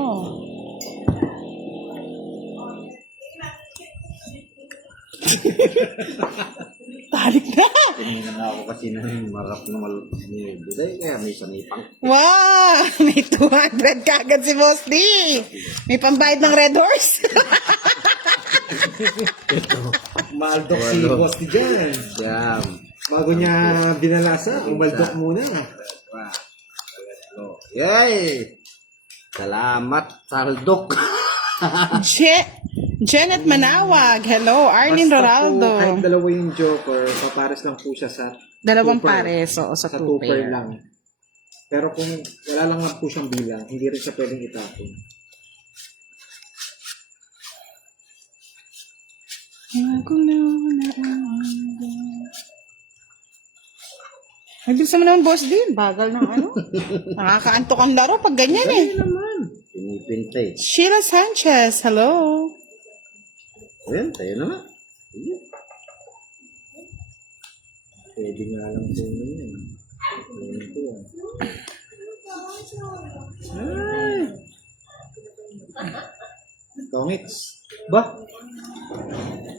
Talik na. Tingnan ako kasi ng marap na ni Buday, kaya may sanipang. Wow! May 200 kagad si Boss D. May pambayad ng Red Horse. Maldok si Walo. boss ni Jan. Jam. Bago niya binalasa, umaldok muna. Yay! Salamat, Saldok. Janet Manawag. Hello. Arlene Basta po, Roraldo. kahit dalawa yung Joker, papares lang po siya sa Dalawang two-pair. pares. Oo, sa Sa 2 2 pair pair. lang. Pero kung wala lang nga po siyang bilang, hindi rin siya pwedeng itapon. Ay, bisa mo naman, Boss din. Bagal ng ano. Nakakaantok ang laro pag ganyan eh. Pinipintay. Sheila Sanchez. Hello. Ayan, tayo na nga. Sige. Pwede nga lang po yun. Ayan po. Tongits. Ba?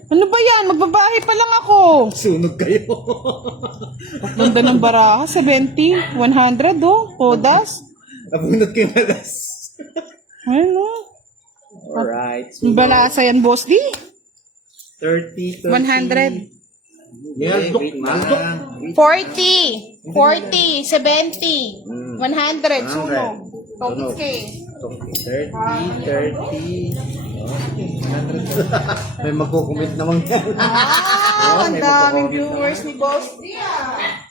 Ano ba yan? Magbabahay pa lang ako. Sunog kayo. Ganda ng baraha. 70, 100 oh. Podas. Nabunot kayo malas. Ano? Alright. Ang balasa yan, Boss D. 30, 100. Maldok, Maldok. 40, 40, 70, 100. Sunog. Tokis kay. 30, 30. May magkukumit naman yan. Ah, ang daming viewers ni Boss D.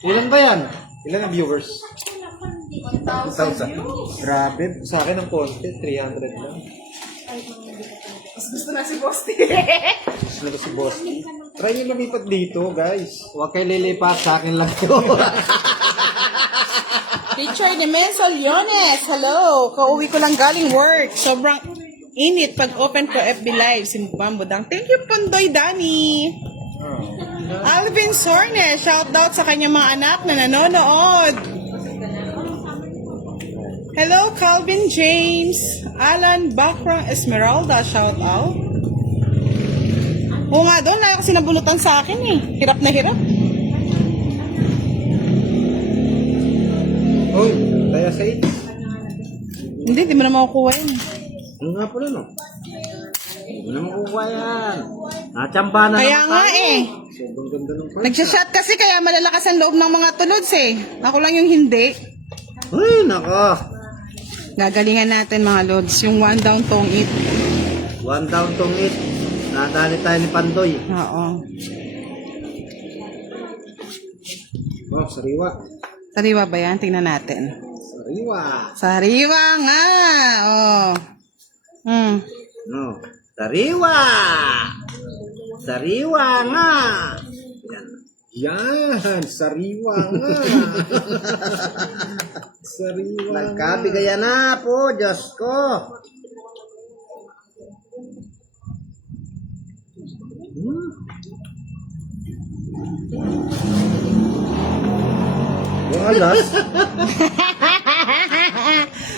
Ilan ba yan? Ilan ang viewers? 1,000. Grabe. Sa akin ang konti, 300 lang. Gusto na si Boss D. Gusto na si boss. Try nyo lumipat dito, guys. Huwag kayo lilipat, sa akin lang yun. Teacher ni Mensol Yones. Hello. Kauwi ko lang galing work. Sobrang init pag open ko FB Live. Simbambudang. Thank you, Pondoy Dani. Alvin Sorne. Shoutout sa kanyang mga anak na nanonood. Hello, Calvin James. Alan Bakrang Esmeralda. Shoutout. Oo nga doon. Lalo kasi nabunutan sa akin eh. Hirap na hirap. Hoy, kaya sa it. Hindi, di mo na makukuha yun. Ano nga pala, no? Hindi mo na makukuha yan. Natsampa na Kaya naman nga tayo. eh. Sobrang ganda ng price. Nagsashot kasi kaya malalakas ang loob ng mga tulods eh. Ako lang yung hindi. Ay, nako. Gagalingan natin mga lods. Yung one down tong it. One down tong it. Nadali tayo ni Pandoy. Oo. Oh, sariwa. Sariwa ba yan? Tingnan natin. Sariwa. Sariwa nga. Oh. No. Sariwa! Sariwa nga! Yan. Yan, sariwa nga. Sariwa nga. Nagkabigayan na po, Diyos ko. Walas.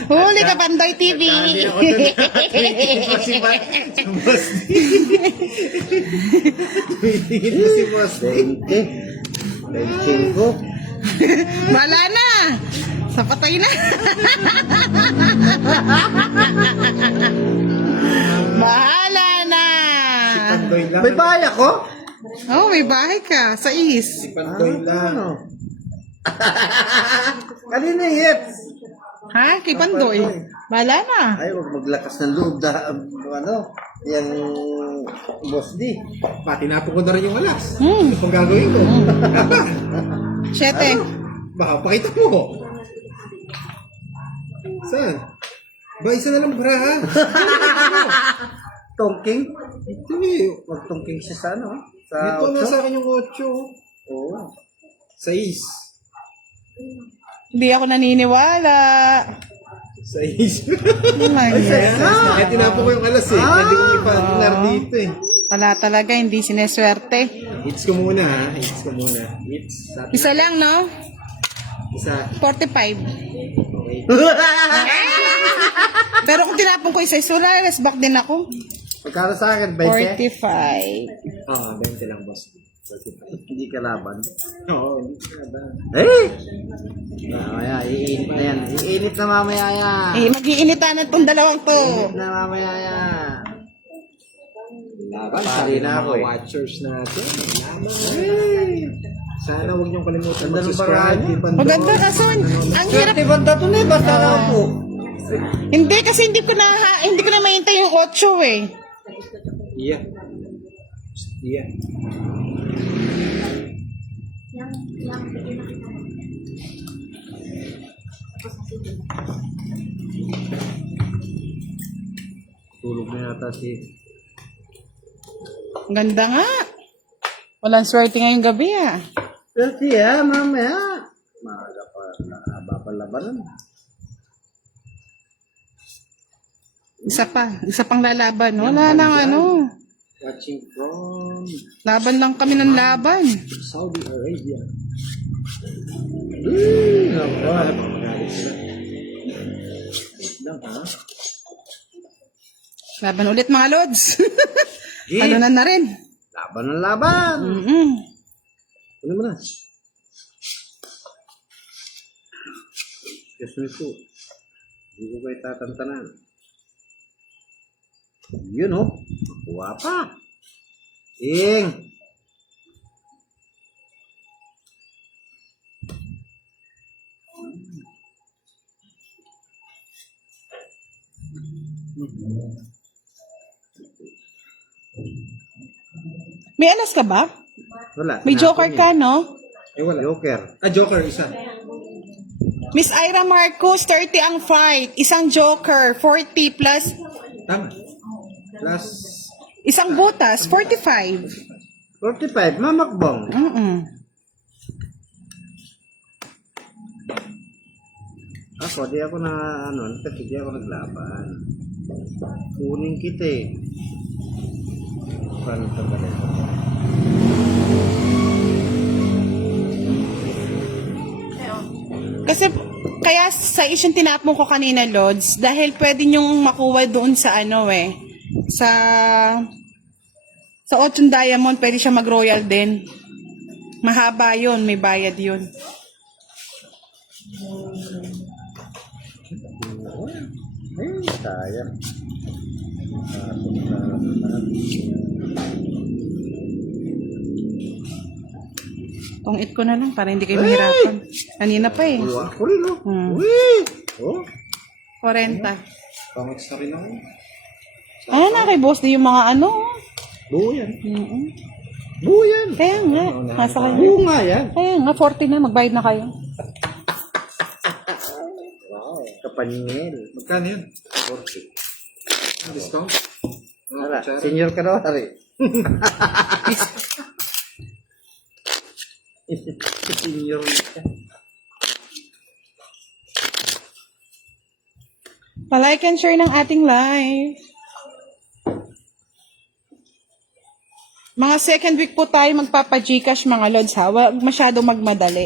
Huli ka, Pandoy TV. Si boss. Tumitingin na si boss. 20. 25. Wala na. Sa patay na. Bahala na. Pandoy lang. May bahay ako? Oh, may bahay ka. Sa is. Si Pandoy lang. Ano? Kanina hit. Ha? Kay Pandoy. Bahala na. Ay, huwag maglakas ng loob da, ano, yung boss D. Pati napo ko na rin yung alas. Hmm. Ano pang gagawin ko? Siyete. Baka pakita mo. Saan? Ba, isa na lang barahan. Tongking? Ito eh. Magtongking siya sa ano? Sa Ito na 8? sa akin yung 8. Oo. 6. Hindi ako naniniwala. 6. Oh my God. Eh, tinapon ko yung alas eh. Pwede kong ipa-partner dito eh. Wala talaga, hindi sineswerte. Hits ko muna ha. Hits ko muna. Hits. Isa lang, no? Isa. 45. Okay. Pero kung tinapon ko isa, wala, less back din ako. Pagkara sa akin, 20. 45. Oo, 20 lang boss. 45. Hindi ka laban. Oo, hindi ka ba? Eh! Mamaya, iinit na yan. Iinit na mamaya yan. Eh, mag-iinitanan tong dalawang to. Iinit na mamaya yan. Laban, Pari sabi na ng ako mga eh. watchers natin. Laban. Sana huwag niyong kalimutan Ganda ng mag-subscribe. paraan. kay Pandora. Maganda kaso, ang hirap. Swerte banda to na eh, basta na po. Hindi kasi hindi ko na mahintay yung 8 eh. Iya. Iya. Tulog na yata si... Ang ganda nga. Walang swerte ngayong gabi ah. Swerte ya, mamaya. Maaga pa, nakahaba pa labanan. Isa pang lalaban. Wala nang ano. Watching from Laban lang kami ng laban. Saudi Arabia. Laban. Galit sila. Wait lang ha. Laban ulit mga lods. Eh, Ano na rin. laban ng laban. Ano mo na? Excuse me po. Hindi ko kayo tatantanan. Yun oh. Makuha pa. Ing. May alas ka ba? Wala. May joker ka, no? Eh wala. Joker. Ah, Joker, isa. Miss Ira Marcos, 30 ang fight. Isang joker, 40 plus Tama. Plus, isang butas, 45. 45. Mamakbong. Ako, di ako na ano, kasi di ako naglaban. Kunin kita eh. Paano ito ba ito? Kasi, kaya sa isyong tinapon ko kanina, Lods, dahil pwede nyong makuha doon sa ano eh, sa Ochon Diamond, pwede siya mag-royal din. Mahaba yun, may bayad yun. Ay, sayang. Tungit ko na lang para hindi kayo mahirapan. Kanina pa eh. Uwa ko rin oh. Hmm. Uy! Oh. 40. pangits na rin ako. Ayan na kay boss din yung mga ano. Buo yan. Mm-mm. Buo yan. Kaya nga, nasa kayo. Buo nga yan. Kaya nga, 40 na, magbayad na kayo. Wow. Kapanyel. Magkano yun? 40. Discount? Wala. Senior ka na pare. Senior ka. Pa-like and share ng ating live. Mga second week po tayo magpapa-Gcash mga lods ha. Huwag masyadong magmadali.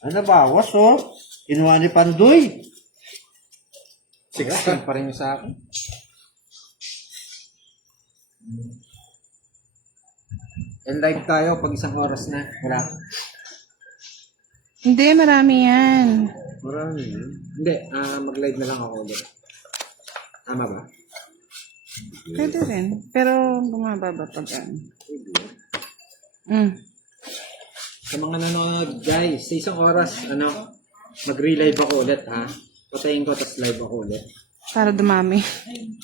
Ano bawas oh? Kinuha ni Pandoy. 16 pa rin yung sa akin. And live tayo pag isang oras na. Wala. Hindi, marami yan. Marami yun. Hindi, mag-live na lang ako ulit. Tama ba? Pwede rin. Pero bumababa pag ano. Sa mga nanonood, guys, sa isang oras, mag-relive ako ulit, ha? Patayin ko, tapos live ako ulit. Para dumami.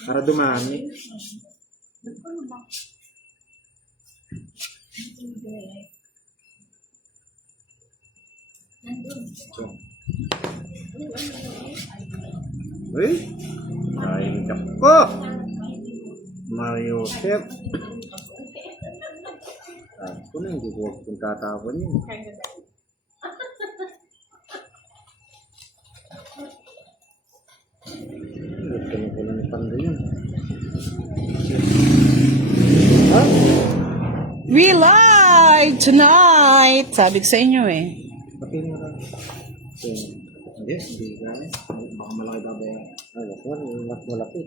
Para dumami. So, Uy. Kain ka po. Mario Chef. Ako na, hindi ko huwag kong tatapon yun. Gusto na ko lang pando yun. Ha? We live tonight! Sabi ko sa inyo eh. Pati mo na. Hindi ka. Baka malaki babayaran. Ay, mas malaki.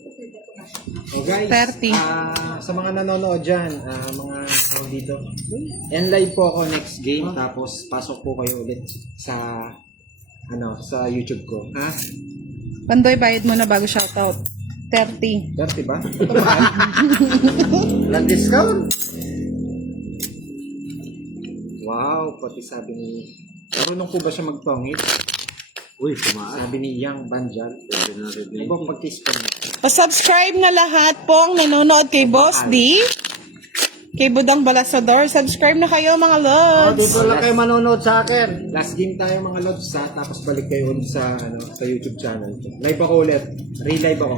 So guys, 30. Sa mga nanonood dyan, mga dito, live po ako next game, tapos pasok po kayo ulit sa sa YouTube ko. Ha? Pandoy, bayad mo na bago shoutout. 30. 30 ba? Walang discount? Wow, pati sabi ni... Marunong po ba siya magtongit? Uy, tumaas. Sabi ni Yang Banjal. Ano ba mag-kiss pa niya? Pa-subscribe na lahat pong nanonood kay Boss D. Kay Budang Balasador. Subscribe na kayo mga Oh, lods. dito lang kayo manonood sa akin. Last game tayo mga lods ha, tapos balik kayo ulit sa sa YouTube channel. Live ako ulit. Re-live ako.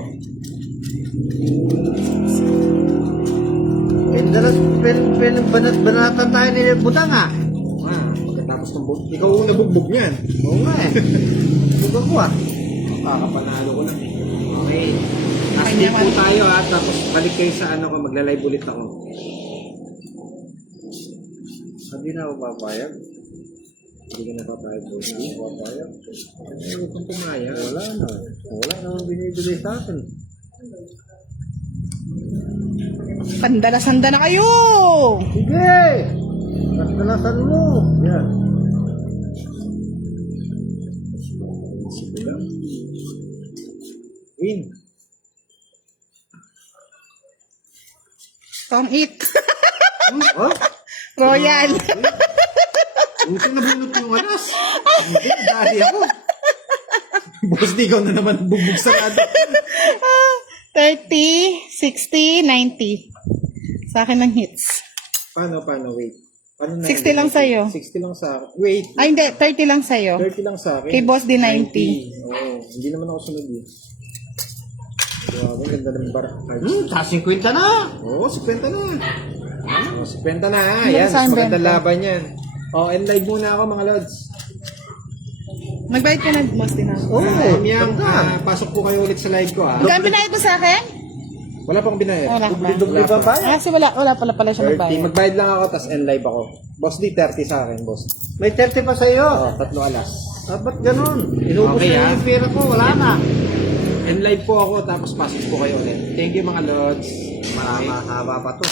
Banatan tayo ni Budang ah. Pagkatapos ng ikaw ang nabugbog niyan. Oo nga eh. Bugang ko ah. Kakapanalo ko lang eh. Okay. Last game po tayo ha, tapos balik kayo sa ko, magla-live ulit ako. Hindi na ako papayag. Hindi ka napapayag po. Hindi ako papayag. Hindi kong pumaya. Wala na. Wala na binibigay sa akin. Pandala-sanda na kayo. Sige! Kasalasan mo. Yan. Win. Tom eat. Oh? Royal. Buti nabunot yung alas. Hindi, dali ako. Boss, di ikaw na naman bugbog sa lado. 30, 60, 90. Sa akin ng hits. Paano, wait. Paano 60 lang sa'yo. 60 lang sa akin. Wait, Ay, hindi. 30 lang sa'yo. 30 lang sa akin. Kay Boss D, 90. Oo, hindi naman ako sunod eh. Wow, ganda ng bar. Sa 50 na. Oo, 50 na. Oo, 50 na ha. Ano Yan, sa mas magandang 20? laban yan. Oh, and live muna ako mga lods. Magbayad ka na, Boss D na. Oo. Yang, ganda. pasok po kayo ulit sa live ko ah. Magkano binayad mo sa akin? Wala pang binayad. Wala pa. Dubli ba ba? Ah, kasi wala pala siya 30. magbayad. Magbayad lang ako, tas end live ako. Boss D, 30 sa akin, boss. May 30 pa sa iyo. Oh, 3 alas. Ah, ba't ganun? Inubos Okay, na ah. yung pera ko. Wala na. End live po ako, tapos pasok po kayo ulit. Thank you mga lods. Mahaba pa to.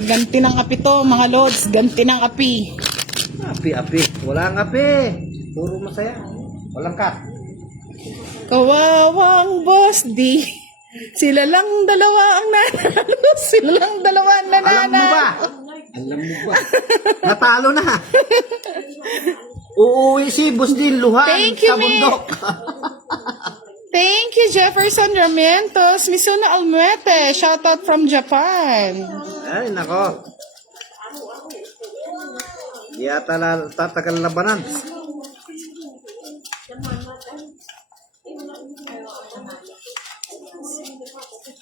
Ganti ng api to, mga lods. Ganti ng api. Api. Walang api. Puro masaya. Walang cut. Kawawang Boss D. Sila lang dalawa ang nanalo. Sila lang dalawa ang nanalo. Alam mo ba? Alam mo ba? Natalo na. Uuwi si Boss din luhan Thank you, sa bundok. Thank you, Jefferson Ramientos. Misuno Almuete. Shoutout from Japan. Ay, nako. Di ata tatagal labanan.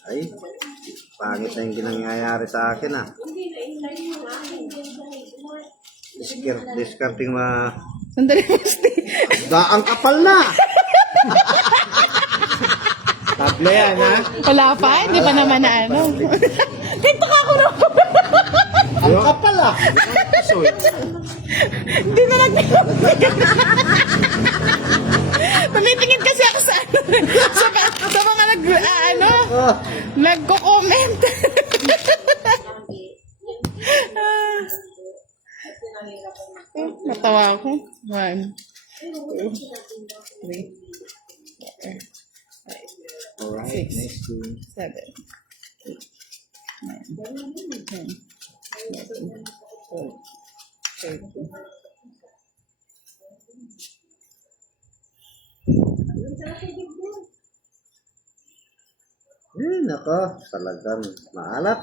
Ay, pangit na yung ginangyayari sa akin ah. Discarding Sandali, Boss D. Daang kapal na. Tablo yan, ha? Wala pa, hindi pa naman na ano. Dito ka ako na. Ang kapal ah. Hindi na tumitingin kasi ako sa sa mga Oh, nagko-comment. Natawa ako. 1, 2, 3, 4, Alright, nice to 7, 8, 9, 10, 11, 12, 13. nako. Talagang maalat.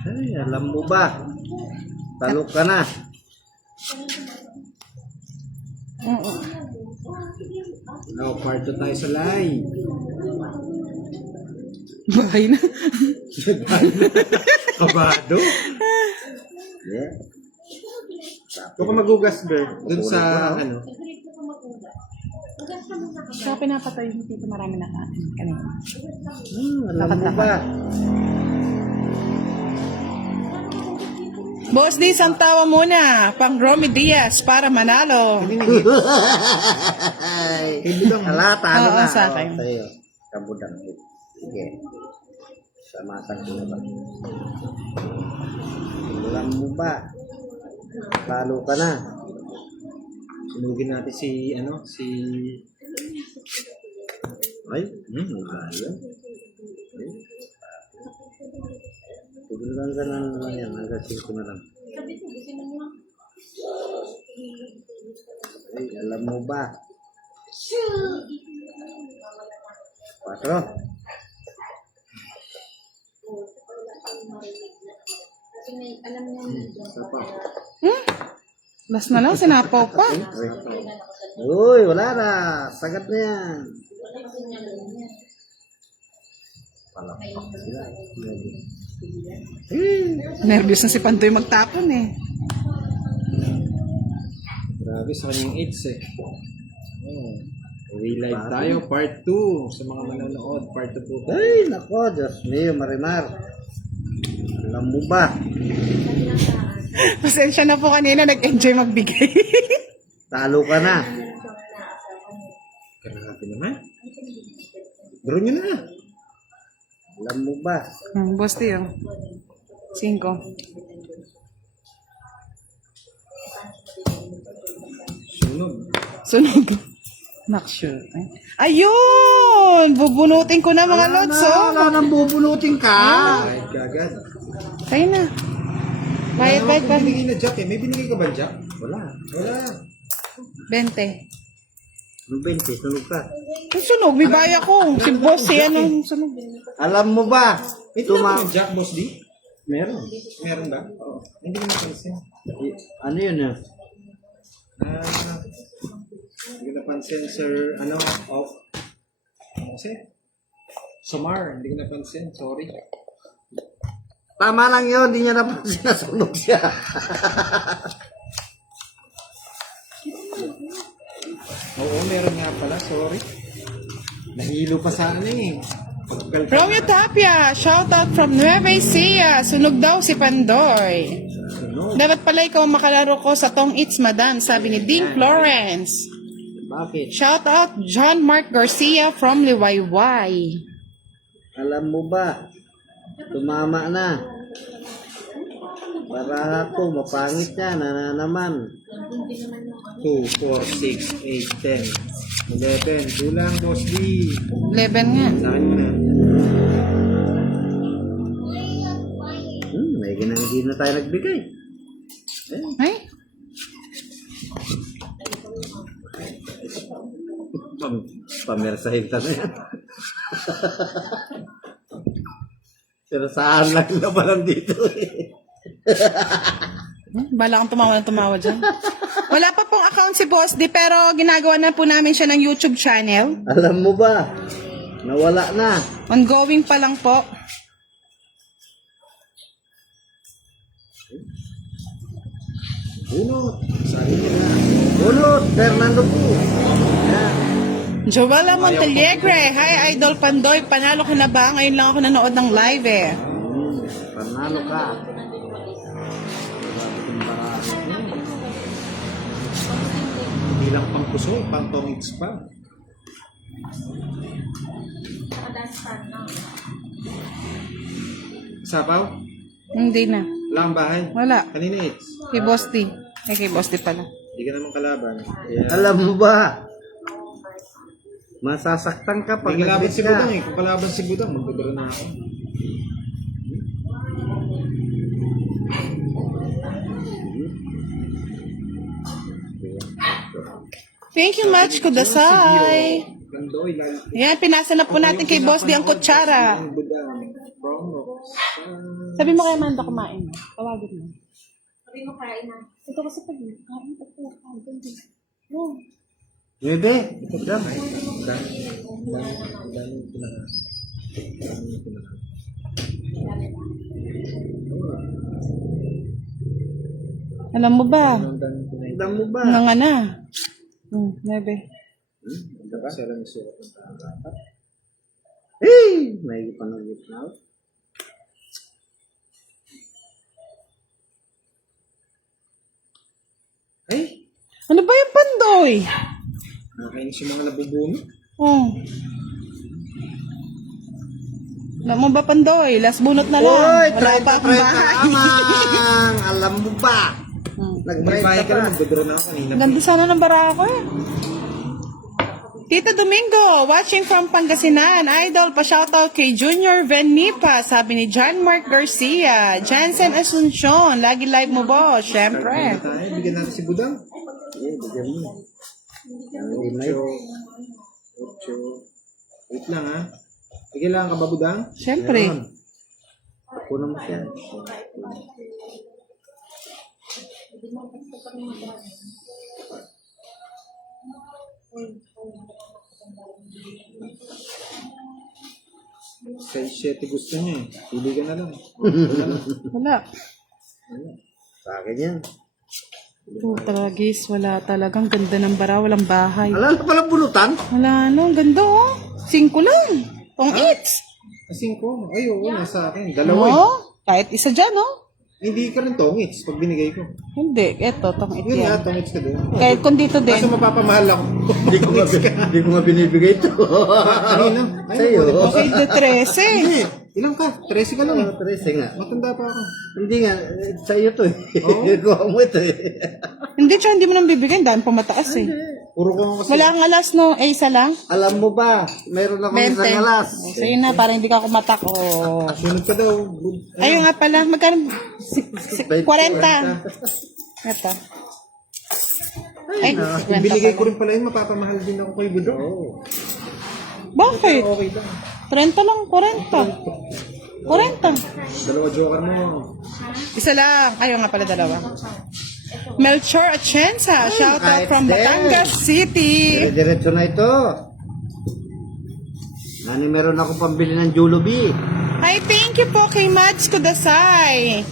Ay, alam mo ba? Talo ka na. Now, part 2 tayo sa live. Bahay na. Kabado. Yeah. Huwag ka magugas, Ber. Doon sa, ano. Siya pinapatay mo dito, marami na kain. Kanina. Alam mo ba? Boss D, isang tawa muna. Pang Romy Diaz para manalo. Alata, ano Oo, na? sa akin. Sa'yo. Kabudang. Sige. Samasan ko na ba? Alam mo ba? Talo ka na. Sunugin natin si, ano, si... Ay, kaya. Tugulan ka na naman yan. Hanggang 5 na lang. Ay, alam mo ba? 4. Last na lang, sinapaw pa. Uy, wala na. Sagat na yan. Nervous na si Pantoy magtapon eh. Grabe, sa kanyang 8 eh. Oh. Uwi live tayo, part 2. Sa mga manonood, part 2 po. Ay, nako, Diyos mio, Marimar. Alam mo ba? Pasensya na po kanina, nag-enjoy magbigay. Talo ka na. Grabe naman. Draw nyo na. Alam mo ba? Boss D, 5. Sunog. Sunog. Not sure. Ayun! Bubunutin ko na mga lods, oh. Wala nang bubunutin ka. Kahit kagad. Kaya na. Bayad, bayad, Wala bayad. binigay na Jack eh. May binigay ka ba Jack? Wala. Wala. 20. Yung 20, sunog ka. Yung sunog, may baya ko. Si boss, yan ang sunog. Alam mo ba? Ito na Jack, Boss D? Meron. Meron ba? Oo. Hindi ko napansin. Ano yun yun? Hindi ko napansin, sir. Ano? Off. Kasi? Samar. Hindi ko napansin. Sorry. Tama lang yun, hindi niya napansin na sunog siya. Oo, meron nga pala. Sorry. Nahilo pa sa ano eh. Pagkalkal. Romeo Tapia, shout out from Nueva Ecija. Sunog daw si Pandoy. Dapat pala ikaw ang makalaro ko sa Tong It's Madan, sabi ni Dean Florence. Bakit? Shout out John Mark Garcia from Liwayway. Alam mo ba? Tumama na. Para ako, mapangit yan. Na naman. 2, 4, 6, 8, 10, 11. Kulang, Boss D. 11 nga. Sa akin na. May ginanggi na tayo nagbigay. Ay? Pamersahin ka na yan. Pero saan lang naman dito eh. Bala kang tumawa dyan. Wala pa pong account si Boss D, pero ginagawa na po namin siya ng YouTube channel. Alam mo ba? Nawala na. Ongoing pa lang po. Uno. Sabi niya na. Unot, Fernando po. Yan. Joella Montalegre, hi Idol Pandoy, panalo ka na ba? Ngayon lang ako nanood ng live eh. Panalo ka. Hindi lang pang puso, pang tongits pa. Sapaw? Hindi na. Wala kang bahay? Wala. Kanina it's. Kay Boss D. Eh, kay Boss D pala. Hindi ka naman kalaban. Alam mo ba? Masasaktan ka pag May kalaban nag-bet si ka. Budang eh. Kung kalaban si Budang, magdodoro na ako. Thank you much, Kudasay. Gandoy, lalo. Yan, pinasa na po natin kay Boss D ang kutsara. Ang Budang. Promo. Sabi mo kay Amanda kumain. Tawagin mo. Sabi mo kain na. Ito kasi pag kain, ito kain. No. Bebe, dam. Alam mo ba? Dam mo ba? Nga na. Bebe. Sila ng suot ng dapat. Hey! May panagit na. Ay! Ano ba yung pandoy? Nakakainis yung mga nabubunot. Oh. Alam mo ba pandoy? Last bunot na lang. Oy, Wala pa akong bahay. amang! Alam mo ba? May bahay ka lang, magdodraw na ako kanina. Ganda sana ng barako eh. Tita Domingo, watching from Pangasinan. Idol, pa-shoutout kay Junior Venipa, sabi ni John Mark Garcia. Jansen Asuncion, lagi live mo boss, syempre. Tayo, bigyan natin si Budang. Eh, bigyan mo. Ocho. Wait lang ha. Bigyan lang ka ba, Budang? Syempre. Kuno mo siya. Sa 7 gusto niya eh. Pili ka na lang. Wala. Sa akin yan. Tragis, wala talagang ganda ng bara, walang bahay. Alam na palang bulutan? Wala no, ganda oh. 5 lang. Pang eats. Kasing ko. Ay, oo, nasa akin. Dalawa eh. Oh, kahit isa dyan oh. Hindi ka rin tongits pag binigay ko. Hindi, eto, tong it Yun nga, yan. tongits ka din. Kahit kung dito din. Kaso mapapamahal ako. Hindi ko nga binibigay ito. Kanina. Sa'yo. Okay, de 13. Hindi. Ilang ka? 13 ka lang eh. 13 nga. Matanda pa ako. Hindi nga, sa iyo to eh. Kuha mo ito eh. Hindi, tsaka hindi mo nang bibigyan. Dahil pumataas eh. Puro ko kasi. Wala ang alas no, eh, isa lang. Alam mo ba, mayroon ako 20. isang alas. Sa'yo na, parang hindi ka kumatak. Oh. Sunod ka daw. Ayun nga pala, magkano? 40. Ito. Ay, Kung binigay ko rin pala yun, mapapamahal din ako kay Budang. Oo. bakit? Okay lang. 30 lang, 40. 40. Dalawa joker mo. Isa lang. Ayun nga pala, dalawa. Melchor Atienza, shout out kahit from din. Batangas City. Dire-diretso na ito. Nani, meron ako pambili ng Jollibee. Ay, thank you po kay Mads Kudasay.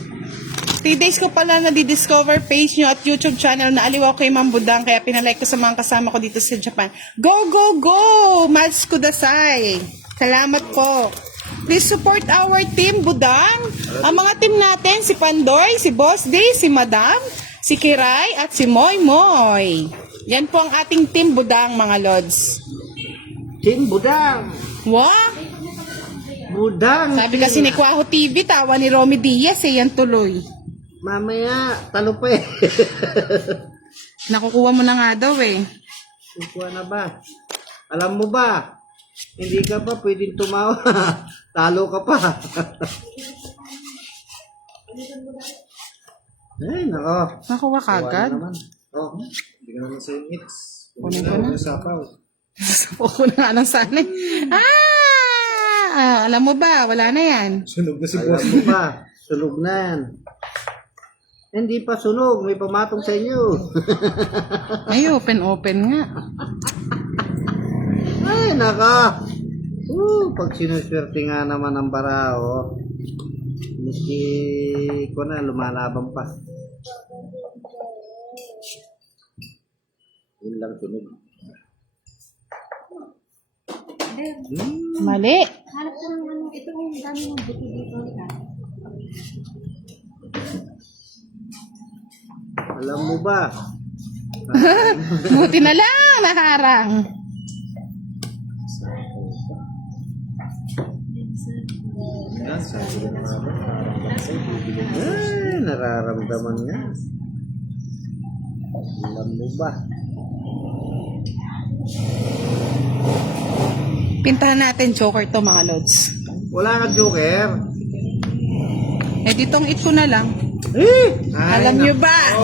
3 days ko pala na-discover page nyo at YouTube channel na aliw ako kay Ma'am Budang, kaya pinalike ko sa mga kasama ko dito sa Japan. Go, go, go! Mads Kudasay. Salamat po. Please support our team, Budang. Ang mga team natin, si Pandoy, si Boss Day, si Madam, si Kiray, at si Moy Moy. Yan po ang ating team, Budang, mga Lods. Team Budang. Wow! Budang. Sabi kasi ni Kwaho TV, tawa ni Romy Diaz, eh, yan tuloy. Mamaya, talo pa eh. Nakukuha mo na nga daw eh. Kukuha na ba? Alam mo ba, hindi ka pa pwedeng tumawa. Talo ka pa. Ay, nako. Nakuha ka agad? Naman. Oh. Hindi ka naman sa yung hits. Kunin ko na. Sapaw. Oo na nga ng sanay. Alam mo ba, wala na yan. Sunog na si Alam boss. mo ba, sunog na yan. Hindi pa sunog, may pamatong sa inyo. Ay, open nga. Ay, naka. Pag sinuswerte nga naman ang barao, miski ko na, lumalaban pa. Yun lang sunog. Mali. Hanap ko ng ano, ito yung dami ng buto dito. Alam mo ba? Buti na lang, naharang. Yan, sabi ko na nga ba? Ay, nararamdaman nga. Alam mo ba? Pintahan natin joker to, mga Lods. Wala ka joker. Eh, ditong it ko na lang. Eh! Alam nyo ba?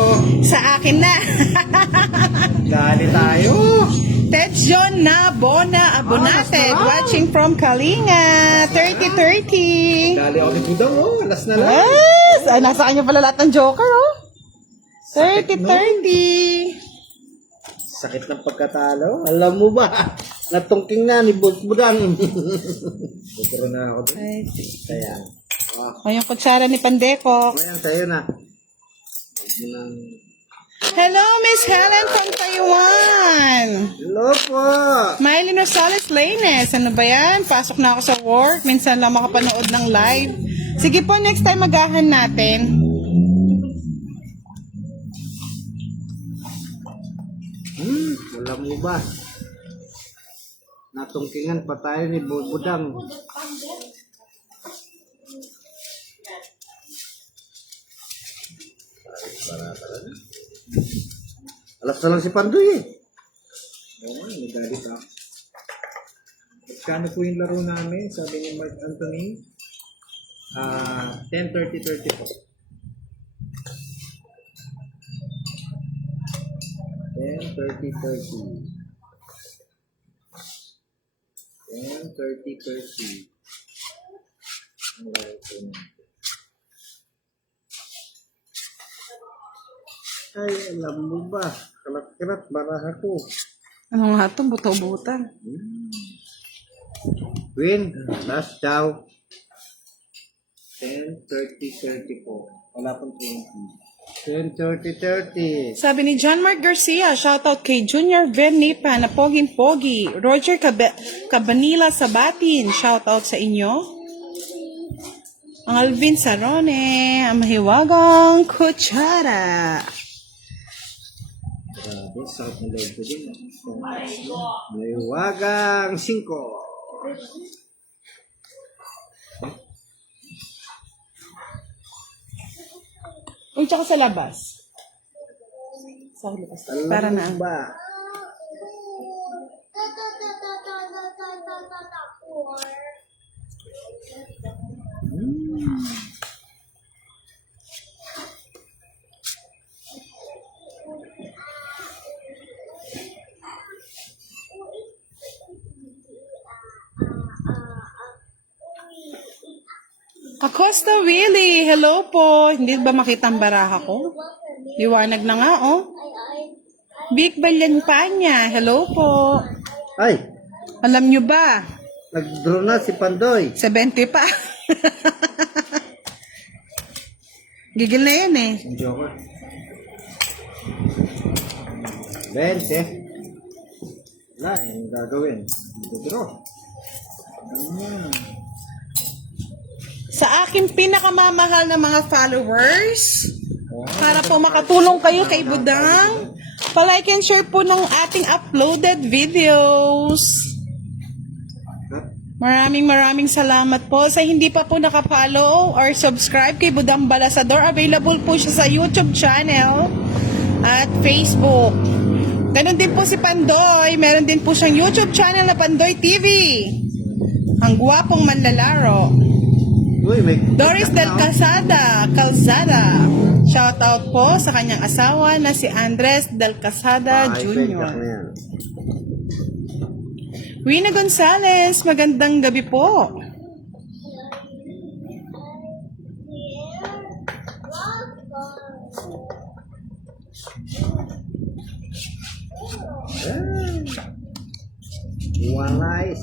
Sa akin na. Dali tayo. Ted John na Bona Abonated, watching from Kalinga, 30-30. Dali ako ni Budang, oh. Last na lang. Yes! Ay, nasa kanya pala lahat ng joker, oh. 30-30. Sakit ng pagkatalo. Alam mo ba? Natungking na ni Budang. Bukuro na ako doon. Ay, Kaya. Oh, o yung kutsara ni Pandeko. ayan, sa'yo na. Huwag mo nang... Hello, Miss Helen from Taiwan. Hello po! Mylene Rosales Lanes. Ano ba yan? Pasok na ako sa work. Minsan lang makapanood ng live. Sige po, next time magahan natin. Alam mo ba? Natungkingan pa tayo ni Budang. Alas na lang si Pandoy eh. Oo, nagalit ako. Kano po yung laro namin? Sabi ni Mark Anthony. 10-30-30 po. 10-30-30. 10-30-30. Ang laro po namin. Ay, alam mo ba? Kalat-kalat, baraha ko. Ano nga ito? Buto-butan. Win, last chow. 10-30-30 po. Wala pong 20. 10-30-30. Sabi ni John Mark Garcia, shoutout kay Junior Ben Nipa na poging-pogi. Roger Cabanilla Sabatin, shoutout sa inyo. Ang Alvin Sarone, ang mahiwagang kutsara. Grabe, sakit ng loob ko din. May wagang 5. Uy, tsaka sa labas. Sa labas. Para na. ba? Acosta Willie, hello po. Hindi ba makita ang baraha ko? Liwanag na nga, oh. Big Balyanpanya, hello po. Ay, Alam nyo ba? nag-draw na si Pandoy. 70 pa. Gigil na yan eh. Ang joker. 20. Wala, yung gagawin. Draw. Sa aking pinakamamahal na mga followers, para po makatulong kayo kay Budang, palike and share po ng ating uploaded videos. Maraming salamat po. Sa hindi pa po nakafollow or subscribe kay Budang Balasador, available po siya sa YouTube channel at Facebook. Ganon din po si Pandoy. Meron din po siyang YouTube channel na Pandoy TV. Ang gwapong manlalaro. Uy, may... Doris Del Calzada. Shout out po sa kanyang asawa na si Andres Del Calzada Jr. Wina Gonzales, magandang gabi po. Walais.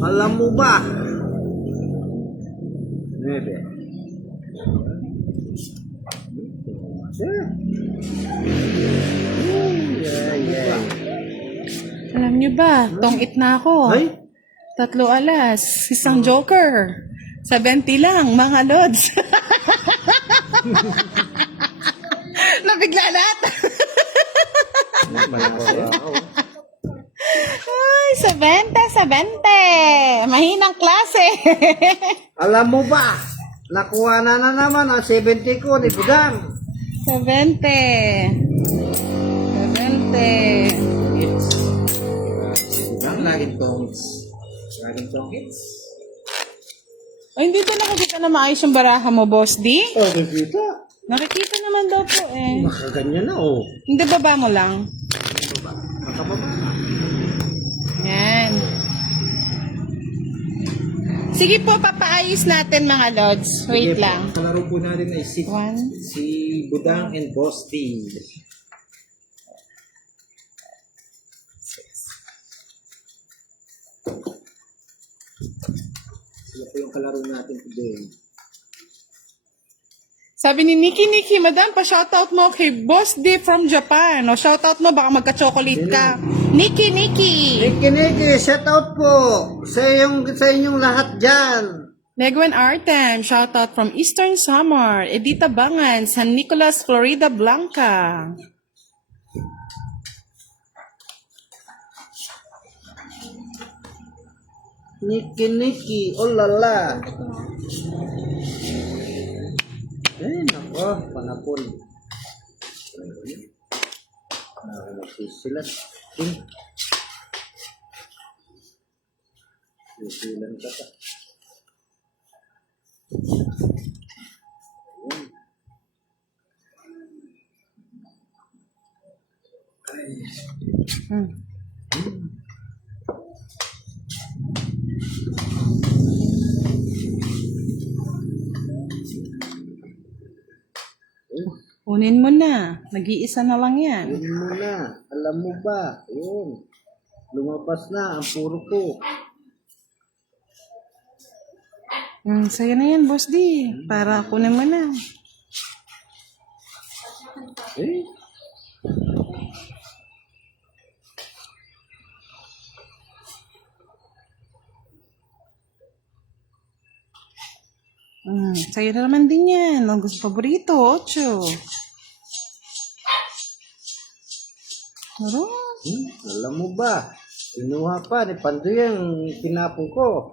Alam mo ba? Nebe. Alam niyo ba, tongit na ako. Ay, 3 alas, isang joker. 70 lang, mga lods. Nabigla lahat. Ay, 70. Mahinang klase. alam mo ba? Nakuha na naman ang 70 ko ni Budang. 70. Laging tongits. Laging tongits. Ay, hindi ba nakikita na maayos yung baraha mo, Boss D? Oh, nakikita. Nakikita naman daw po eh. Nakaganyan na, oh. Hindi baba mo lang. Nakababa na. Sige po, papaayos natin mga lods. Wait Sige po, lang. ang kalaro po natin ay One. si Budang and Boss D. Sila po yung kalaro natin today. Sabi ni Nikki, Madam, pa-shoutout mo kay Boss D from Japan. O, shoutout mo, baka magka-chocolate ka. Nikki! Niki, shout out po sa inyong lahat dyan. Negwan Artem, shoutout from Eastern Samar. Edita Bangan, San Nicolas, Florida Blanca. Niki, oh lala. Nako, panapon. Nagsisilat. Sisilan ka pa. Kunin mo na. Nag-iisa na lang yan. Yun muna. Alam mo ba? Yun. Lumabas na ang puro ko. Sa'yo na yan, Boss D. Para kunin mo na. Eh? Sa'yo na naman din yan. Ang gusto paborito, 8. Ano? Alam mo ba? Kinuha pa ni Pandoy ang tinapon ko.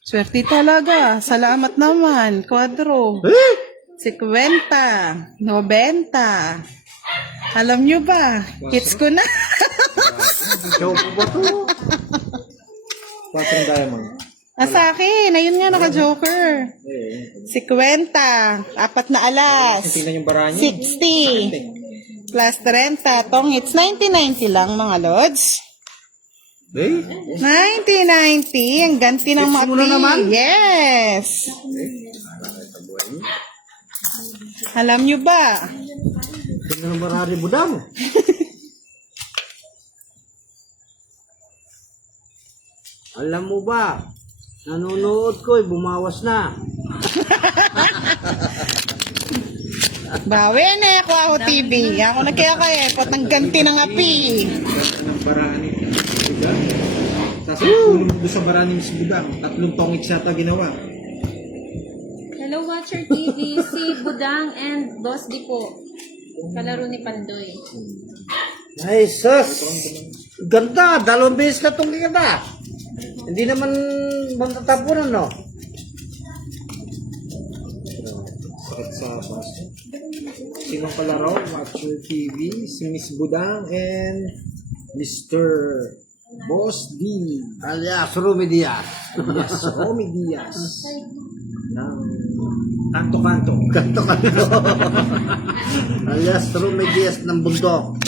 Swerte talaga. Salamat naman. Quadro. Eh? 50. 90. Alam nyo ba? Hits ko na. Show ko ba to? 4 diamond. Sa akin. Ayun nga, naka-joker. 50. 4 na alas. Tingnan yung bara niyo. 60. Plus 30. Tong hits. 90-90 lang mga lods. Eh? 90-90. Ang ganti ng Hits mga mo na naman? Yes. Alam nyo ba? Tingnan ang barari budam. Alam mo ba? Nanonood ko, bumawas na. Bawi na ako TV. Ako na kaya pot ng ganti ng api. Ng baraan ni Budang. Tapos tulong doon sa baraan ni Miss Budang. 3 tongits yata ginawa. Hello, Watcher TV. Si Budang and Boss D po. Kalaro ni Pandoy. Ay, sus! Ganda! 2 beses ka itong ganda. Hindi naman matatapunan, no? Sakit sa baso. Sinong kalaro? Watcher TV. Si Miss Budang and Mr. Boss D. Alias, Rumi Diaz. Yes, Romy Diaz. Ng kanto-kanto. Kanto-kanto. Alias, Rumi Diaz ng bundok.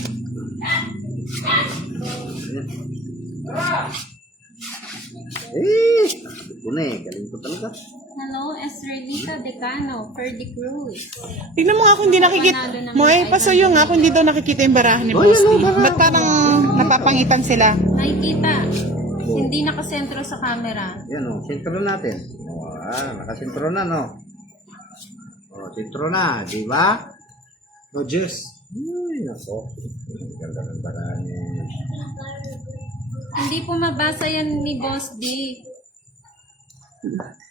Eh, ko na eh. Galing ko talaga. Hello, Estrelita Decano, Ferdy Cruz. Tignan mo nga kung hindi nakikita. Mo eh, pasuyo nga kung hindi daw nakikita yung barahan ni Oh, Boss yan, D. bara. Ba't parang napapangitan sila? Nakikita. Hindi nakasentro sa camera. Yan o, sintro natin. Nakasintro na, no? O, sintro na, di ba? No, Jess. Ay, nako. Ganda ng baraan niya. Hindi po mabasa yan ni Boss D.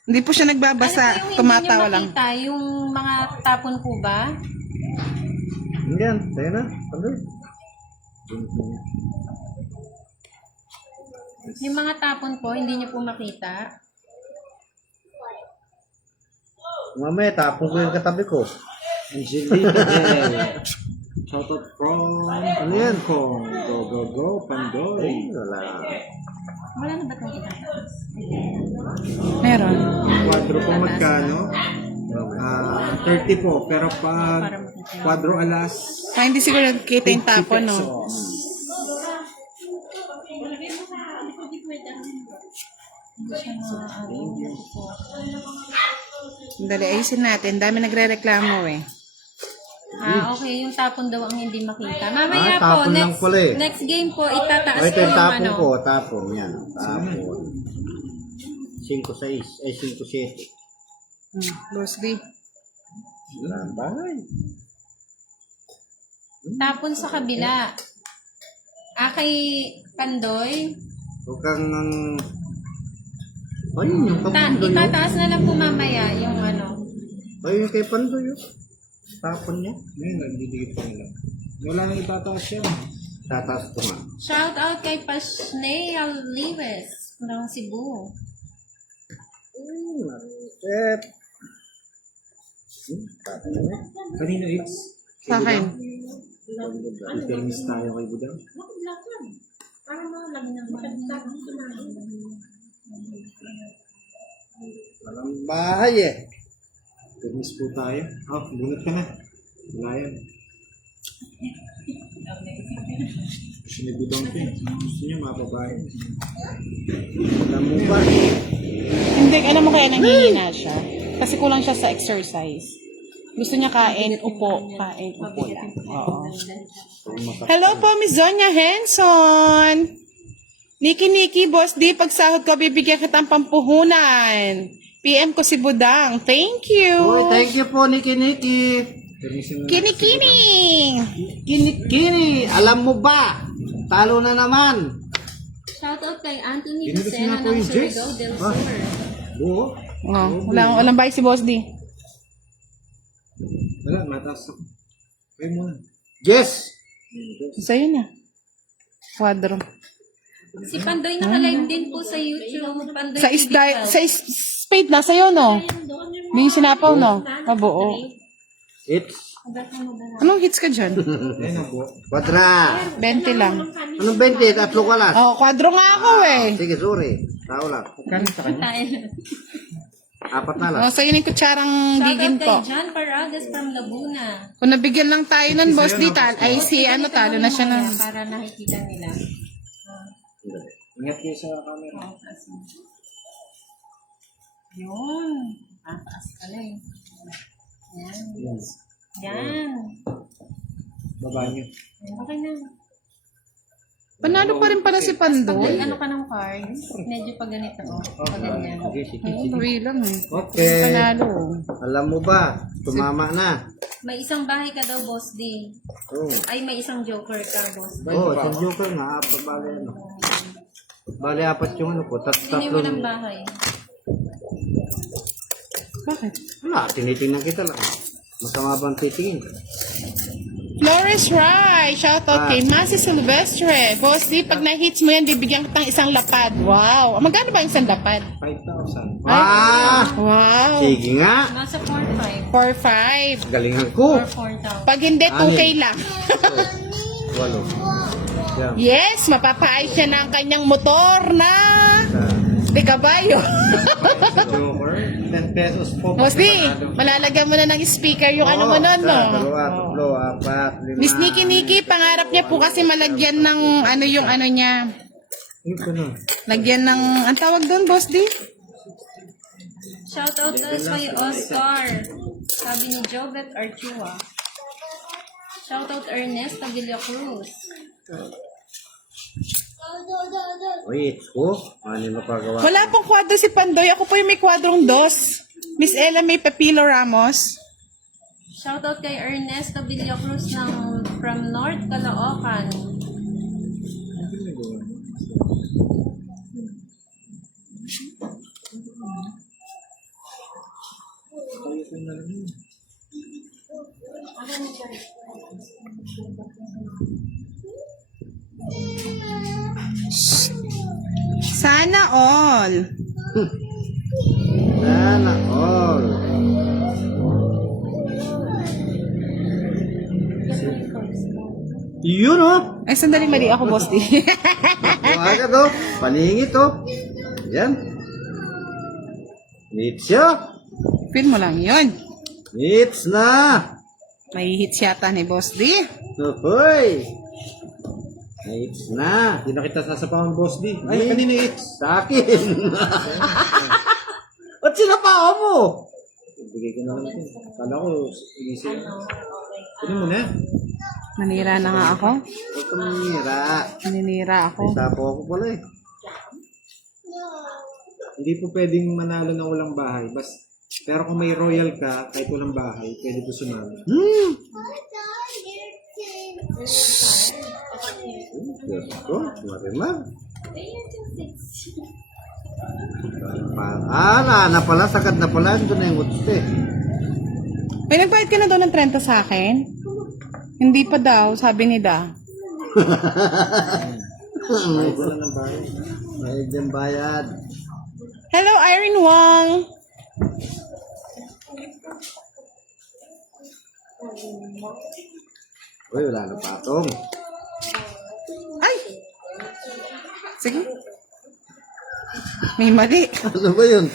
Hindi po siya Ano po nagbabasa. yung Tumatawa hindi lang. nyo makita? Yung mga tapon po ba? Hindi yan, tayo na. Pandoy. Yung mga tapon po, hindi nyo po makita? Mamaya, tapong ko yung katabi ko. Angelina Del. Shoutout from Ano yan? Hong Kong. Go, go, go, Pandoy. Ay, wala. Wala na ba itong itataas? Meron. Quadro po magkano? 30 po. Pero pag quadro alas, Hindi siguro nakikita yung tapon, no? pesos. Hindi siya Dali, ayusin natin. Dami nagre-reklamo eh. okay. Yung tapon daw ang hindi makita. Mamaya po, tapon lang pala eh. next game po, itataas Ito ko yung yung tapon ano. ko. Tapon. Yan. Tapon. 5-6. Ay, 5-7. Boss D. Lambay. Tapon sa kabila. Kay Pandoy, Huwag kang... Ayun, yung kapandoy. itataas na lang po mamaya yung ano. Ayun yung kay Pandoy. Tapon niya. Ngayon, nagdidikit pa nila. Wala nang itataas yan. Tataas ko nga. Shout out kay Pashnea Liwes ng Cebu. Set. Kanino it's? Sa akin. Permis tayo kay Budang. Walang bahay eh. Permis po tayo. Oh, bunot ka na. Wala yan. Gusto ni Budang ko eh. Gusto niya mga babae. Alam mo ba? Hindi, alam mo kaya nanghihina siya. Kasi kulang siya sa exercise. Gusto niya kain, upo lang. Oo. Hello po, Miss Zonya Henson. Niki, Boss D, pag sahod ko, bibigyan kita ng pampuhunan. PM ko si Budang. Thank you. Uy, thank you po, Niki. Permission na. Kini. Kini. Alam mo ba? Talo na naman. Shout out kay Anthony Ginulos Lucena na po ng yung Jess. Surigao del Sur. Oo. Oh, walang bahay si Boss D. Wala, mataas ako. Kayo muna. Yes. Sa'yo na. Quadro. Si Pandoy nakalive din po sa YouTube. Pandoy Sa TV12. spade na sa'yo, no? May sinapaw, no? Mabuo. It's Anong hits ka dyan? Ayun ang buo. kwadra. 20 lang. Anong 20? Tatlo ka lang. Oh, quadro nga ako eh. Sige, sorry. Tao lang. Kano sa kanya? Apat na lang. Oh, sa'yo na yung kutsarang Shout gigin out ko. kay John Paragas from Laguna. Kung nabigyan lang tayo nun, Boss D, ay si ano, talo na siya ng... Para nakikita nila. Ingat kayo sa camera. Yun. Tataas pala eh. Yan. Yan. Baba niyo. Okay na. Panalo pa rin pala si Pandoy. Ano ka ng cards? Medyo pag ganito. Pag ganyan. Uwi lang eh. Okay. Panalo. Alam mo ba? Tumama na. May isang bahay ka daw, Boss D. Oo. Ay, may isang joker ka, Boss D. Oo, sa joker nga. Apat bali ano. Bali apat yung ano ko. Sino Tatlo. ng bahay? Bakit? Wala, tinitingnan kita lang. Masama bang titingin? Flores Rai, shoutout kay Masi Silvestre. Boss D, pag na-hits mo yan, bibigyan kitang isang lapad. Wow. Magkano ba yung isang lapad? 5,000. Ah! Wow. Sige nga. Nasa 4-5. 4-5. Galingan ko. Or 4,000. Pag hindi, 2K lang. Walo. Yan. Yes, mapapaayos siya ng kanyang motor na de kabayo. Joker. 10 pesos po. Boss D, malalagyan mo na ng speaker yung ano mo nun, no? Dalawa, tatlo, apat, lima. Miss Niki, pangarap niya po kasi malagyan ng ano yung ano niya. Ito na. Lagyan ng, ang tawag doon, Boss D? Shout out daw kay Oscar. Sabi ni Jovet Archua. Shout out Ernest Tavilla Cruz. Uy, it's ko. Ano yung mapagawa? Wala pong kwadro si Pandoy. Ako po yung may kwadrong dos. Miss Ella may Pepilo Ramos. Shout out kay Ernest Tavilla Cruz ng from North Caloocan. Sana all. Sana all. Yun oh. Ay, sandali mali ako, Boss D. Yung agad oh. Palingit oh. Yan. Hits ya. Feel mo lang yun. Hits na. May hits yata ni Boss D. Hoy. Ay, Na. hindi na kita sasapawan, Boss D. Ay, kanina it's. Sa akin. Ba't sinapawa mo? Bigay ko na lang ito. Kala ko, easy. Kunin mo na. Nanira na nga ako. Huwag ka manira. Naninira ako. Tapo ako pala eh. Hindi po pwedeng manalo ng walang bahay. Pero kung may royal ka, kahit walang bahay, pwede po sumama. Ito, marimar. Na pala, sagad na pala. Ito na yung gusto eh. May nagbayad ka na daw ng 30 sa akin? Hindi pa daw, sabi ni Da. Kahit wala ng bahay. May dyan bayad. Hello, Irene Wong. Uy, wala na patong. Ay! Sige. May mali. Ano ba yun?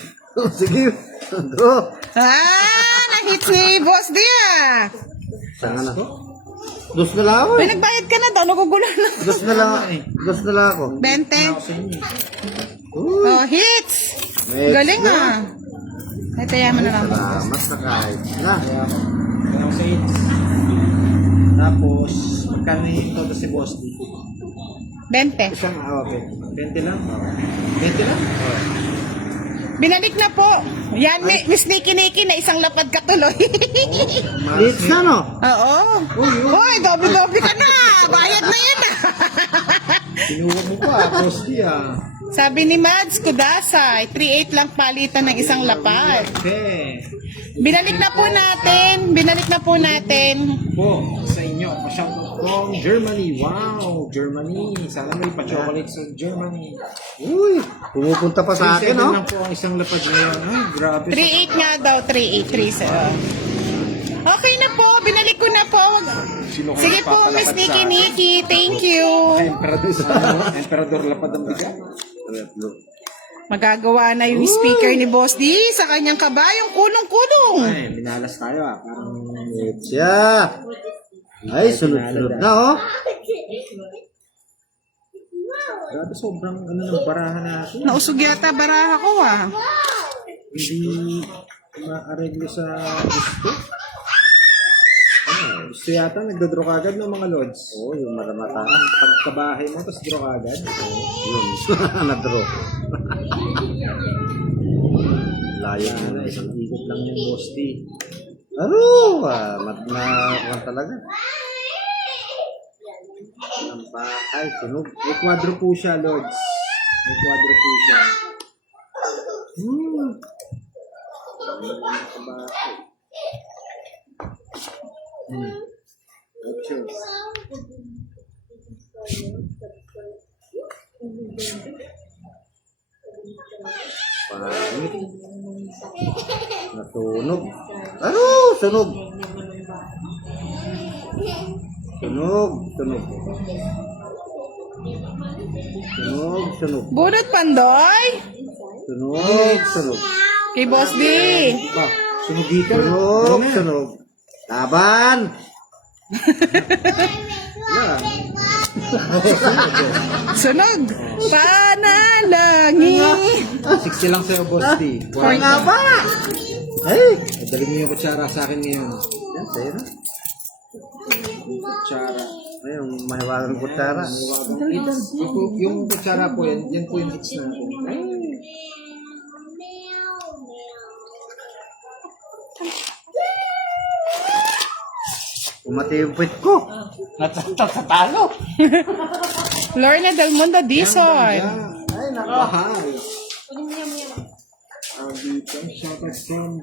Sige. Ando. Na-hits ni Boss Dia. Saan na? Dos na lang ako May eh. nagbayad ka na daw, nagugulo na. Dos na lang. Dos na lang ako. 20. Uy. Oh, hits. Next Galing na. ah. Ay, tayaman na lang. Salamat na kahit na. Kaya ako sa it's. Tapos, magkano yung todo si Boss D? 20. Isang, okay. 20 lang? 20 lang? Binalik na po. Yan, may niki na isang lapad ka tuloy. Leads na no? Oo. Uy, doble-doble ka na. Bayad na yan ah. Sinuha mo pa, Boss D Sabi ni Mads Kudasay, 3.8 lang palitan ng isang lapad. Okay. Binalik na po natin. Binalik na po natin. Po, sa inyo, pa-shoutout from Germany. Wow, Germany. Sana may pa-chocolate sa Germany. Uy, pumupunta pa sa akin 37 no? lang po ang isang lapad ngayon. Ay, grabe. 3.8 nga daw, 3.8, 3.7. Okay na po, binalik ko na po. Sige po, Miss Nikki. Thank you. Emperador Emperador lapad ang bigat. Magagawa na yung speaker ni Boss D sa kanyang kabayong kulong-kulong. Ay, binalas tayo Parang Leads siya. Ay, sunod-sunod na oh. grabe, sobrang ng baraha natin. Nausog yata baraha ko ah. Hindi ma-areglo sa gusto. Gusto yata, nagdodraw ka agad ng mga lods. Oo, yung maramata. Pagkabahay mo, tapos draw ka agad. Yun, na-draw. Layo Ano, na isang ikot lang yung Boss D. Ano? Matna talaga. Ang bahay, sunog. May kwadro po siya, lods. May kwadro po siya. Options. Pangit. Natunog. Ano? Sunog. Sunog. Sunog. Sunog. Sunog. Bunot Pandoy. Sunog. Sunog. Kay Boss D. Ba, sunugitan. Sunog. Sunog. Laban. Yan. Sunog. Panalangin. 60 lang sa'yo, Boss D. Ay nga ba? Ay. Dali mo yung kutsara sa akin ngayon. Yan, sa'yo na. Kutsara. Ay, yung mahiwagang kutsara. Yung kutsara po yan, yan po yung hits natin. Umati yung puwit ko. Natatalo. Lorna Del Mundo Dizon. Ay, nako. Mahal. Dito, shoutout from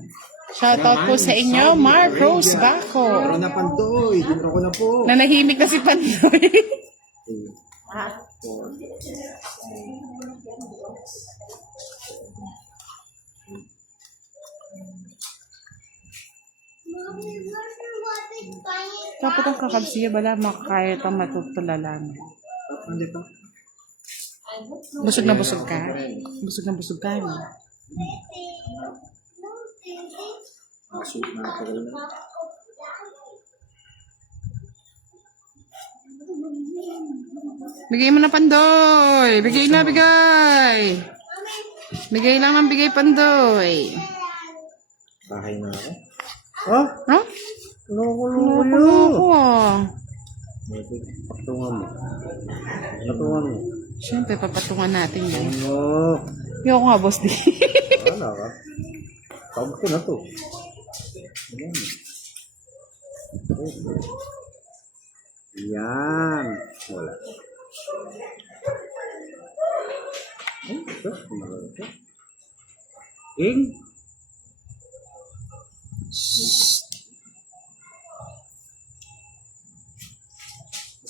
Shoutout po sa inyo, Mark Rose Baco. Meron na Pandoy. Dinro ko na po. Nanahimik na si Pandoy. Dapat ang kakabsiya bala makakaya itong matutulalan. Hindi pa. Busog na busog ka? Busog na busog ka, no? Masuot na tagal na. Bigay mo na, Pandoy. Bigay na, bigay. Bigay lang ng bigay, Pandoy. Bahay na ako. Oh, Huh? loko-loko Ano yun. ko ah. Patungan mo. Patungan mo. Siyempre, papatungan natin yan. Ano? Yung nga, boss di. Wala ka. Tawag ko na to. Ayan. Yan. Wala. Ay, ito. Kumalaw ito. Ing.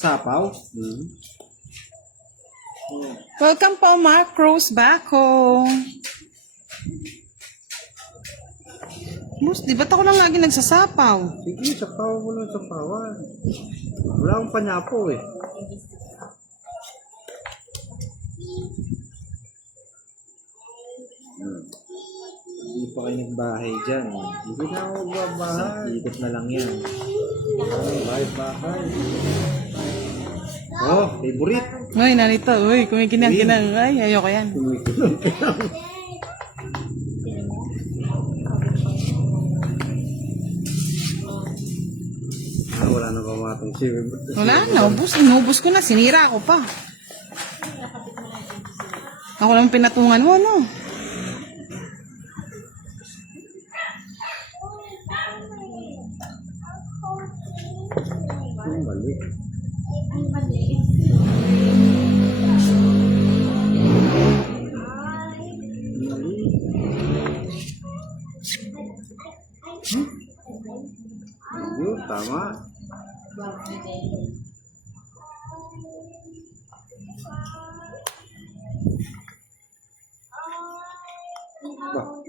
Sapaw. Welcome po, Mark Rose Baco. Boss, di ba't ako lang lagi nagsasapaw? Sige, sapaw mo lang sapawan. Wala akong panyapo eh. Hindi pa kayo nagbahay dyan. Hindi na ako babahay. Ikot na lang yan. Bahay. Oh, favorite. Uy, narito. Uy, kumikinang-kinang. Ay, ayoko yan. Wala na ba mga itong swimming pool? Wala na, inubos ko na. Sinira ako pa. Ako lang pinatungan mo, no? Mali. Yun, tama.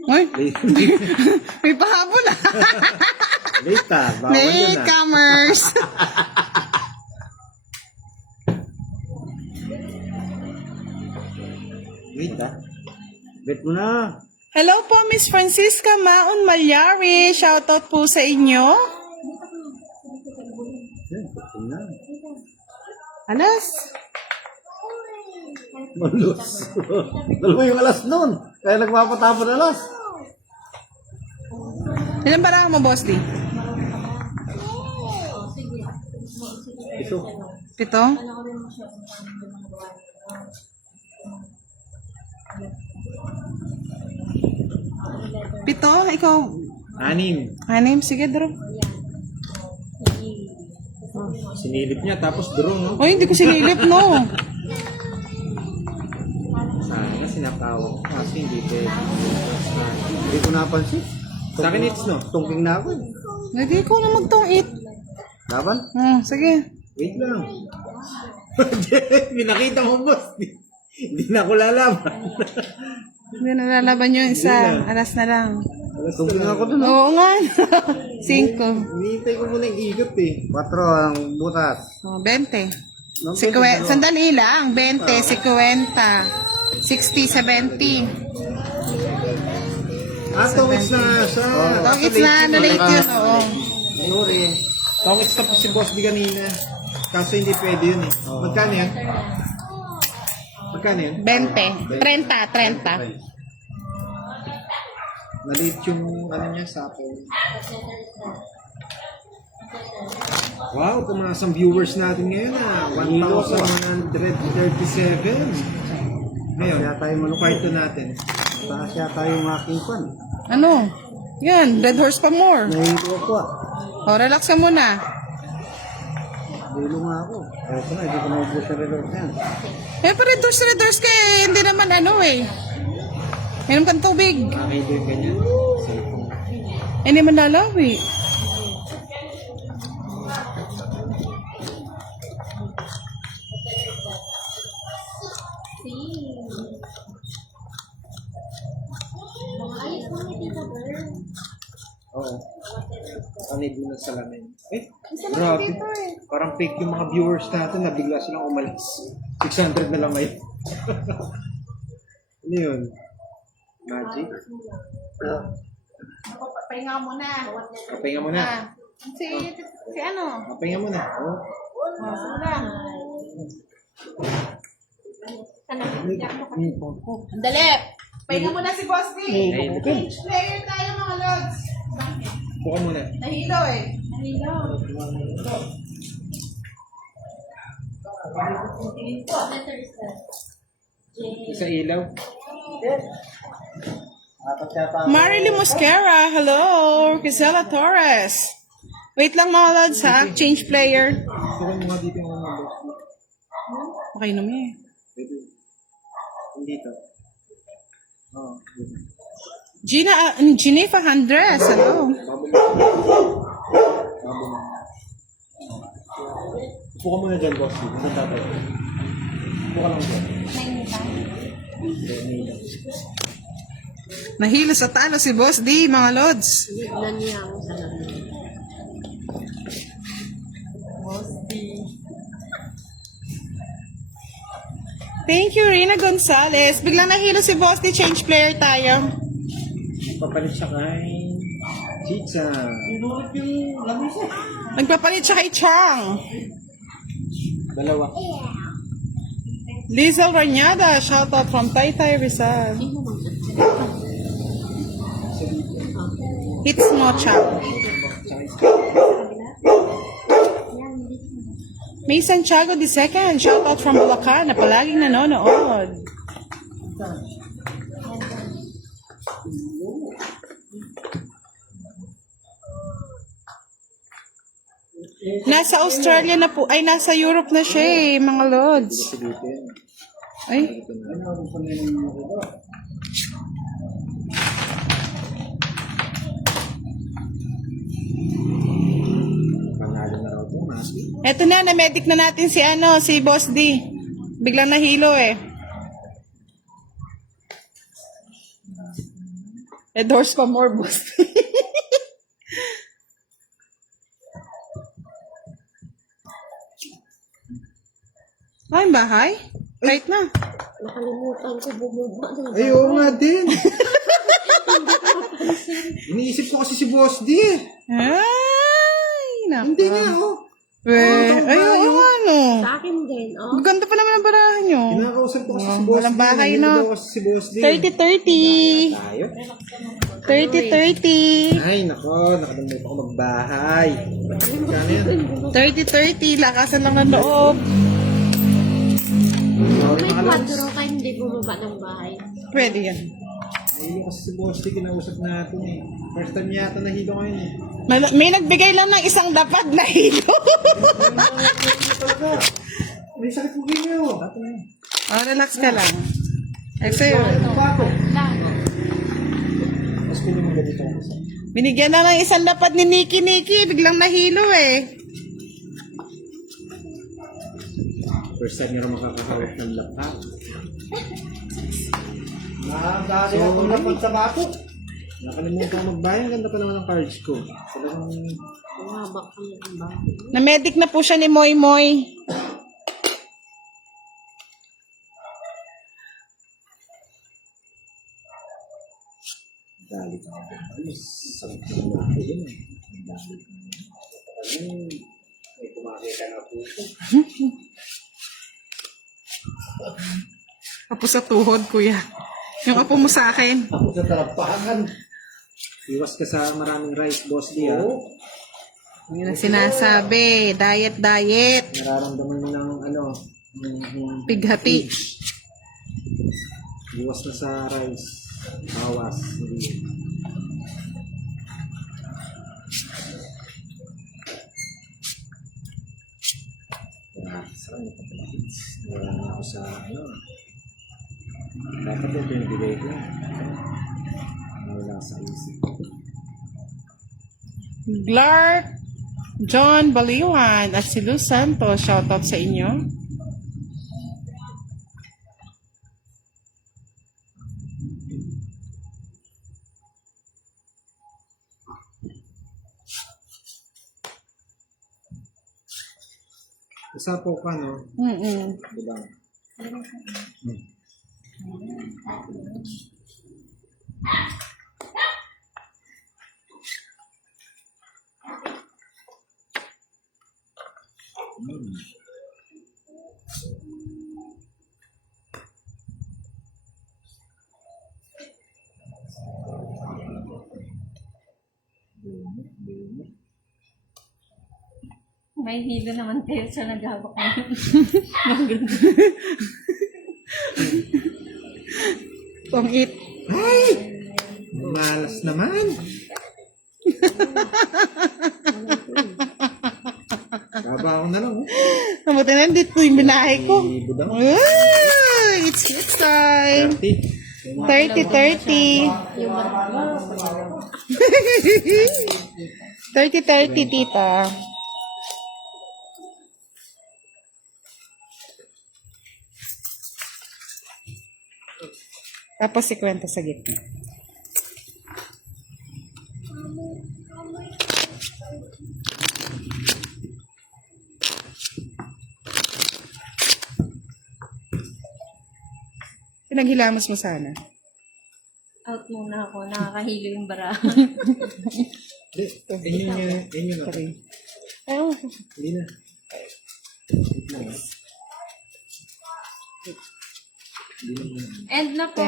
Uy, may pahabol ah. Lita, bawal yun ah. Latecomers. Wait ah. Bet mo na. Hello po, Miss Francisca Maon Malyari. Shoutout po sa inyo. Yan, bet mo na. Alas. Malus. Dalawa yung alas nun. Kaya nagpapatapon alas. Ilan ba mo, boss di? Ito. 7? Pito? Ikaw? 6. 6? Sige, drop. Sinilip niya tapos draw, no? Uy, hindi ko sinilip, no. Sayang, sinakaw. Kasi hindi pwede. Hindi ko napansin. Sa akin it's no. Tungking na ako eh. Hindi ko na magtungit. Laban? Sige. Wait lang. Pinakita mo, boss. Hindi na ako lalaban. Hindi na lalaban yung isa. Alas na lang. Tungking ako dun. Oo nga. 5. Hinihintay ko muna yung ikot eh. 4 ang butas. 20. Sandali lang. 20, 50, 60, 70. Tongits na nga siya. Tongits na, na-late yun, oo. Sorry. Tongits tapos si boss di kanina. Kaso hindi pwede yun eh. Magkano yan? Magkano yan? 20. 30. Nalit yung ano niya sa akin. Wow, tumaas ang viewers natin ngayon ah. 1,137. Ngayon, Kaya tayo malukay. part 2 natin. Taas yata yung aking pan. Ano? Yan, Red Horse pa more. Nahihito ako ah. O, relax ka muna. Dilo nga ako. Kaya ko na, hindi ko naubos sa resort na yan. Eh, pa Red Horse ka eh. Hindi naman ano eh. Meron kang tubig. Nakakita yung ganyan. Cellphone. Eh, hindi man lalawi. Oo. Panay doon ng salamin. Eh, grabe. Parang fake yung mga viewers natin na bigla silang umalis. 600 na lang may. Ano yun? Magic? Pahinga muna. Papahinga mo na. Si ano? Papahinga mo na. Oh. Sige lang. Dali! Pahinga mo na si Boss D. Change player tayo mga lods. Buka muna. Nahilo eh. Sa ilaw. Marily Mosquera, hello. Gisela Torres. Wait lang mga lods ha. Change player. Gusto ko mga dito yung mga boss. Okay naman eh. Pwede. Dito. Oh, dito. Geneva Andres, hello. Upo ka muna dyan, boss. Hindi tatay. Upo ka lang dyan. Nahilo sa talo si Boss D, mga lods. Thank you, Rina Gonzalez. Biglang nahilo si Boss D, change player tayo. Papalit siya kay Chicha. Nagpapalit siya kay Chang. Dalawa. Lizel Ranyada, shoutout from Taytay Rizal. It's no Chang. May Santiago II, shoutout from Bulacan na palaging nanonood. Nasa Australia na po, ay nasa Europe na siya eh, mga lods. Ay, Panalo na raw po, Masi. eto na, na-medic na natin si si Boss D. Biglang nahilo eh. Endorse pa more, Boss D. Ay, bahay? Right na. Ay, oo nga din. Iniisip ko kasi si Boss D eh. Ay, nako. Hindi niya, oh. Ay, oo nga, no. Sa akin din, oh. Ganda pa naman ang barahan nyo. Kinakausap ko kasi si Boss D. Walang bahay, Hindi no? daw kasi si Boss D. 30-30. Tayo? 30-30. Ay, nako. Nakalimutan ko magbahay. Kano yan? 30-30. Lakasan lang ng loob. May kwadro ka, hindi bumaba ng bahay. Pwede yan. Nahilo kasi si Boss D. Kinausap natin eh. First time yata nahilo ngayon eh. May nagbigay lang ng isang dapat na hilo. Talaga. May sakit mo ganyo. Oh, relax ka lang. Sa'yo. Bato. Tapos pili mo ganito. Binigyan na ng isang dapat ni Nikki. Biglang nahilo eh. First time nyo makakahawak ng laptop. Dali ako dapat sa bato. Nakalimutan ko magbayang. Ganda pa naman ang cards ko. Talagang Bumaba ka ng bahay. Na-medic na po siya ni Moy Moy. dali ka. Ay, sakit ng laki yun eh. Ang dali ka. May kumakita na po. Apo sa tuhod, kuya. Yung apo mo sa akin. Ako sa tarapahan. Iwas ka sa maraming rice, Boss D, ha? Yun ang sinasabi. Diet. Nararamdaman mo ng ano, yung Pighati. iwas na sa rice. Bawas. Hindi. Sarang napapalapits. Wala na ako sa ano. Dapat yung pinibigay ko. Wala sa isip. Clark John Baliwan at si Luz Santos. Shoutout sa inyo. Usapo ka, no? Diba? May hilo naman kayo sa naghawak ngayon. Pangit. Ay! Malas naman. Trabaho na lang. Nabuti na, dito yung binahe ko. Budang. Uy, it's kids time. 30. 30-30. 30-30, tita. Tapos si kwenta sa gitna. Pinaghilamos mo sana. Out muna ako. Nakakahilo yung bara. Yun yun. Sorry. Ayun. Hindi na. End na po.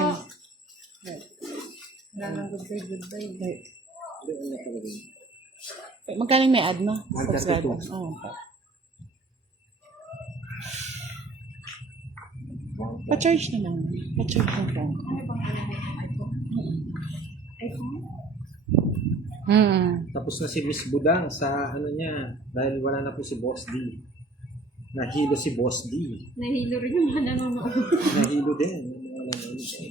Wala nang goodbye. Magkano may ad na? Ad Subscribe. 32. Oh, okay. Pa-charge na lang. Pa-charge na lang. Tapos na si Miss Budang sa ano niya. Dahil wala na po si Boss D. Nahilo si Boss D. Nahilo rin yung mga nanonood. Nahilo din. Wala na yun sa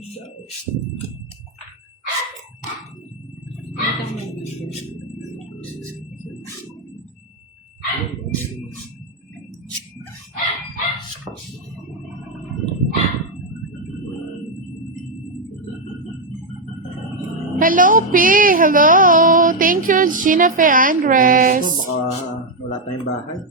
Hello, P. Hello. Thank you, Gina Fe Andres. So, baka wala tayong bahay.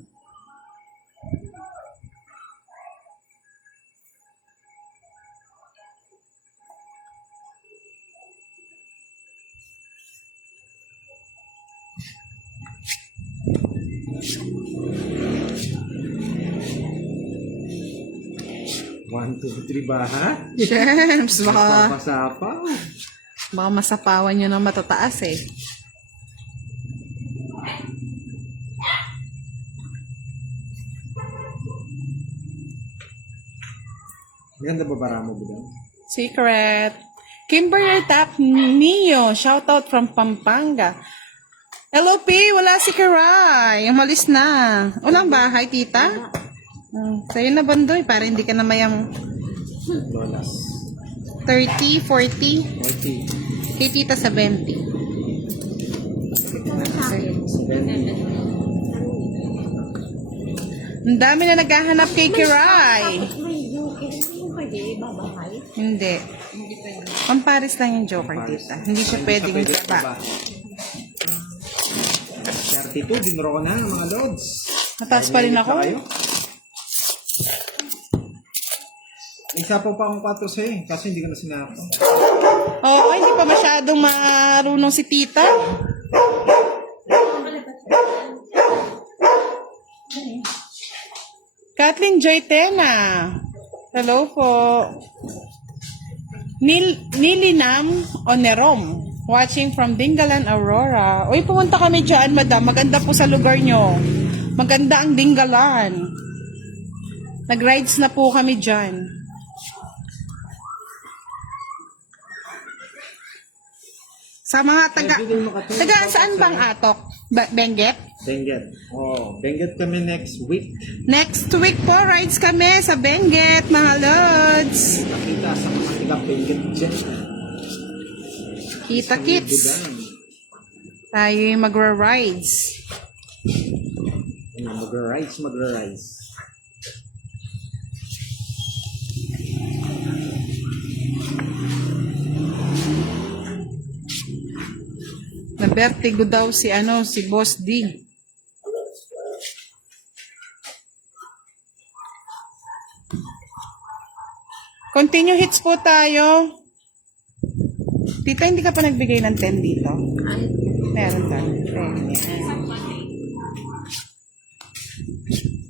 One, two, three, baha? James, baka Papasapaw. masapawan nyo ng matataas eh. Maganda ba bara mo, Budang? Secret. Kimberly Tap Neo. Shout out from Pampanga. Hello, P. Wala si Karay. Umalis na. Walang bahay, tita? Sa'yo na, Bandoy. Para hindi ka na mayang Lolas. 30, 40. 40. Kay tita sa 20. Ang dami na naghahanap kay Kiray. Hindi. Pamparis lang yung Joker, tita. Hindi siya pwedeng taba. 32, dinro ko na mga lods. Mataas pa rin ako. Isa po pa akong 4 sa'yo eh, kasi hindi ko na sinako. Oo, hindi pa masyadong marunong si tita. Kathleen Joy Tena. Hello po. Nilinam Onerom. Watching from Dingalan, Aurora. Uy, pumunta kami dyan, madam. Maganda po sa lugar nyo. Maganda ang Dingalan. Nag-rides na po kami dyan. Sa mga taga saan bang atok? Benguet? Benguet. Oh, Benguet kami next week. Next week po, rides kami sa Benguet, mga lods. Nakita sa mga tiga Benguet dyan. Kita kits. Tayo yung magra-rides. Magra-rides. Na-vertigo daw si Boss D. Continue hits po tayo. Tita, hindi ka pa nagbigay ng 10 dito? Meron tayo. 10.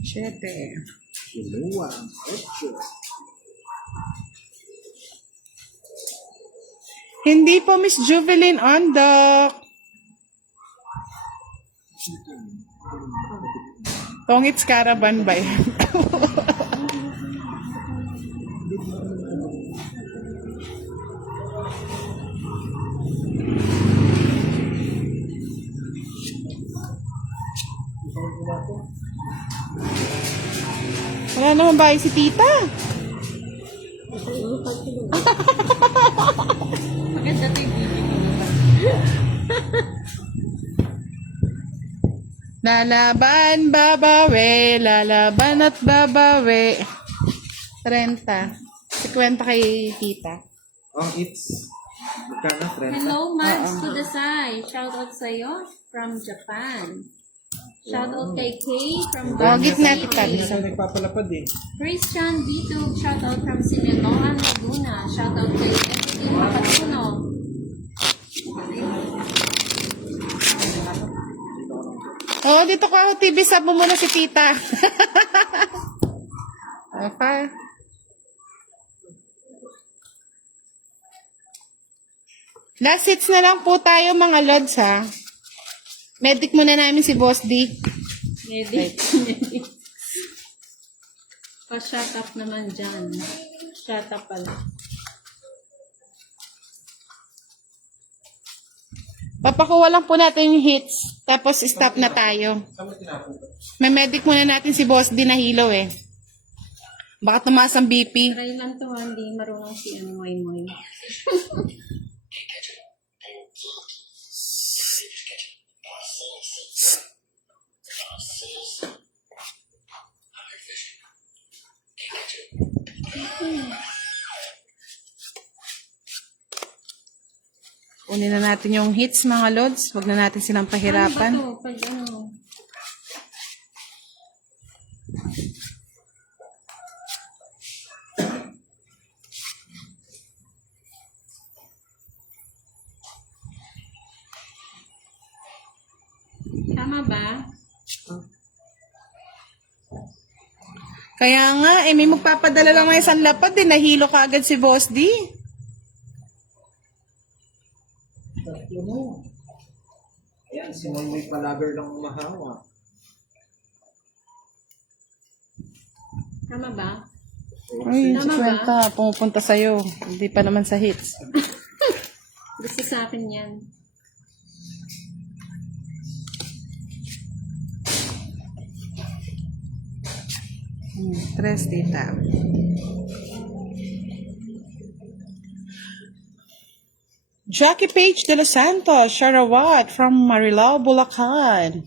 Siyete. Kinuha. 8. Hindi po, Miss Juveline on dock. Tongits Caravan ba yan? Wala naman ba si tita? Maganda ito yung video. Lalaban, babawi, lalaban at babawi. 30. 50 kay tita. Oh, it's... Magkano? 30? Hello, Mads to the side. Shout out sa'yo from Japan. Shout out kay Kay from Oh, gitna City. tita. Hindi na nagpapalapad eh. Christian Vito, shout out from Sinaloa, Laguna. Shout out kay Evelyn Macatuno. Oh, dito ko ako TV. Sabo muna si tita. Okay. Last hits na lang po tayo mga lods ha. Medic muna namin si Boss D. Maybe. Pa-shut up naman dyan. Shut up pala. Papakuha lang po natin yung hits. Tapos stop na tayo. May medic muna natin si Boss D na hilo eh. Baka tumaas ang BP. Try lang to, hindi marunong si Moy Moy. Kunin na natin yung hits mga lods. Huwag na natin silang pahirapan. Ano ba to? Pag ano? Tama ba? Kaya nga, may magpapadala lang ng isang lapad eh. Nahilo ka agad si Boss D. Ayan, si Moy Palaber lang umahawa. Tama ba? Ay, Tama ba? 50. Pumupunta sa'yo. Hindi pa naman sa hits. Gusto sa akin yan. Tres, tita. Jackie Page de los Santos, Sharawat from Marilao, Bulacan.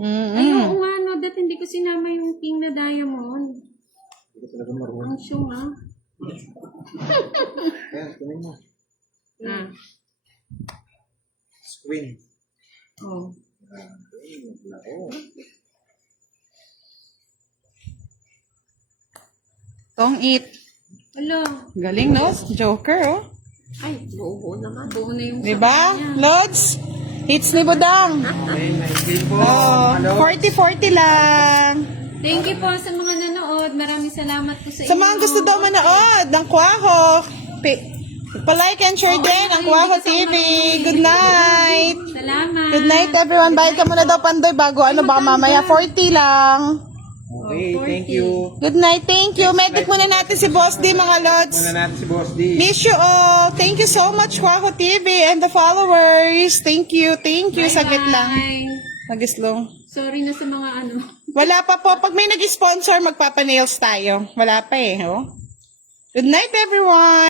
Ay, oo nga, no. Dati hindi ko sinama yung king na diamond. Hindi ko talaga marunong. Ang syong, ah. Ayan, kunin mo. Ah. Screen. Oh. Tong it. Hello. Galing, no? Joker, oh. Ay, buo naman. Buo na yung Diba? sakit niya. Lods? Hits ni Budang. Ayun, naibigay po. Oh, Hello. 40-40 lang. Thank you po sa mga nanood. Maraming salamat po sa inyo. Sa mga gusto daw manood ng Kwaho, pa-like and share din ang Kwaho TV. Good night. Salamat. Good night, everyone. Bayad ka muna daw, Pandoy, bago ano, baka mamaya 40 lang. Okay, thank you. Good night, thank you. Medic muna natin si Boss D, mga lods. Muna natin si Boss D. Miss you all. Thank you so much, Kwaho TV and the followers. Thank you. Saglit lang. Bye. Mag-slow. Sorry na sa mga ano. Wala pa po. Pag may nag-sponsor, magpapa-nails tayo. Wala pa eh. Oh. Good night, everyone.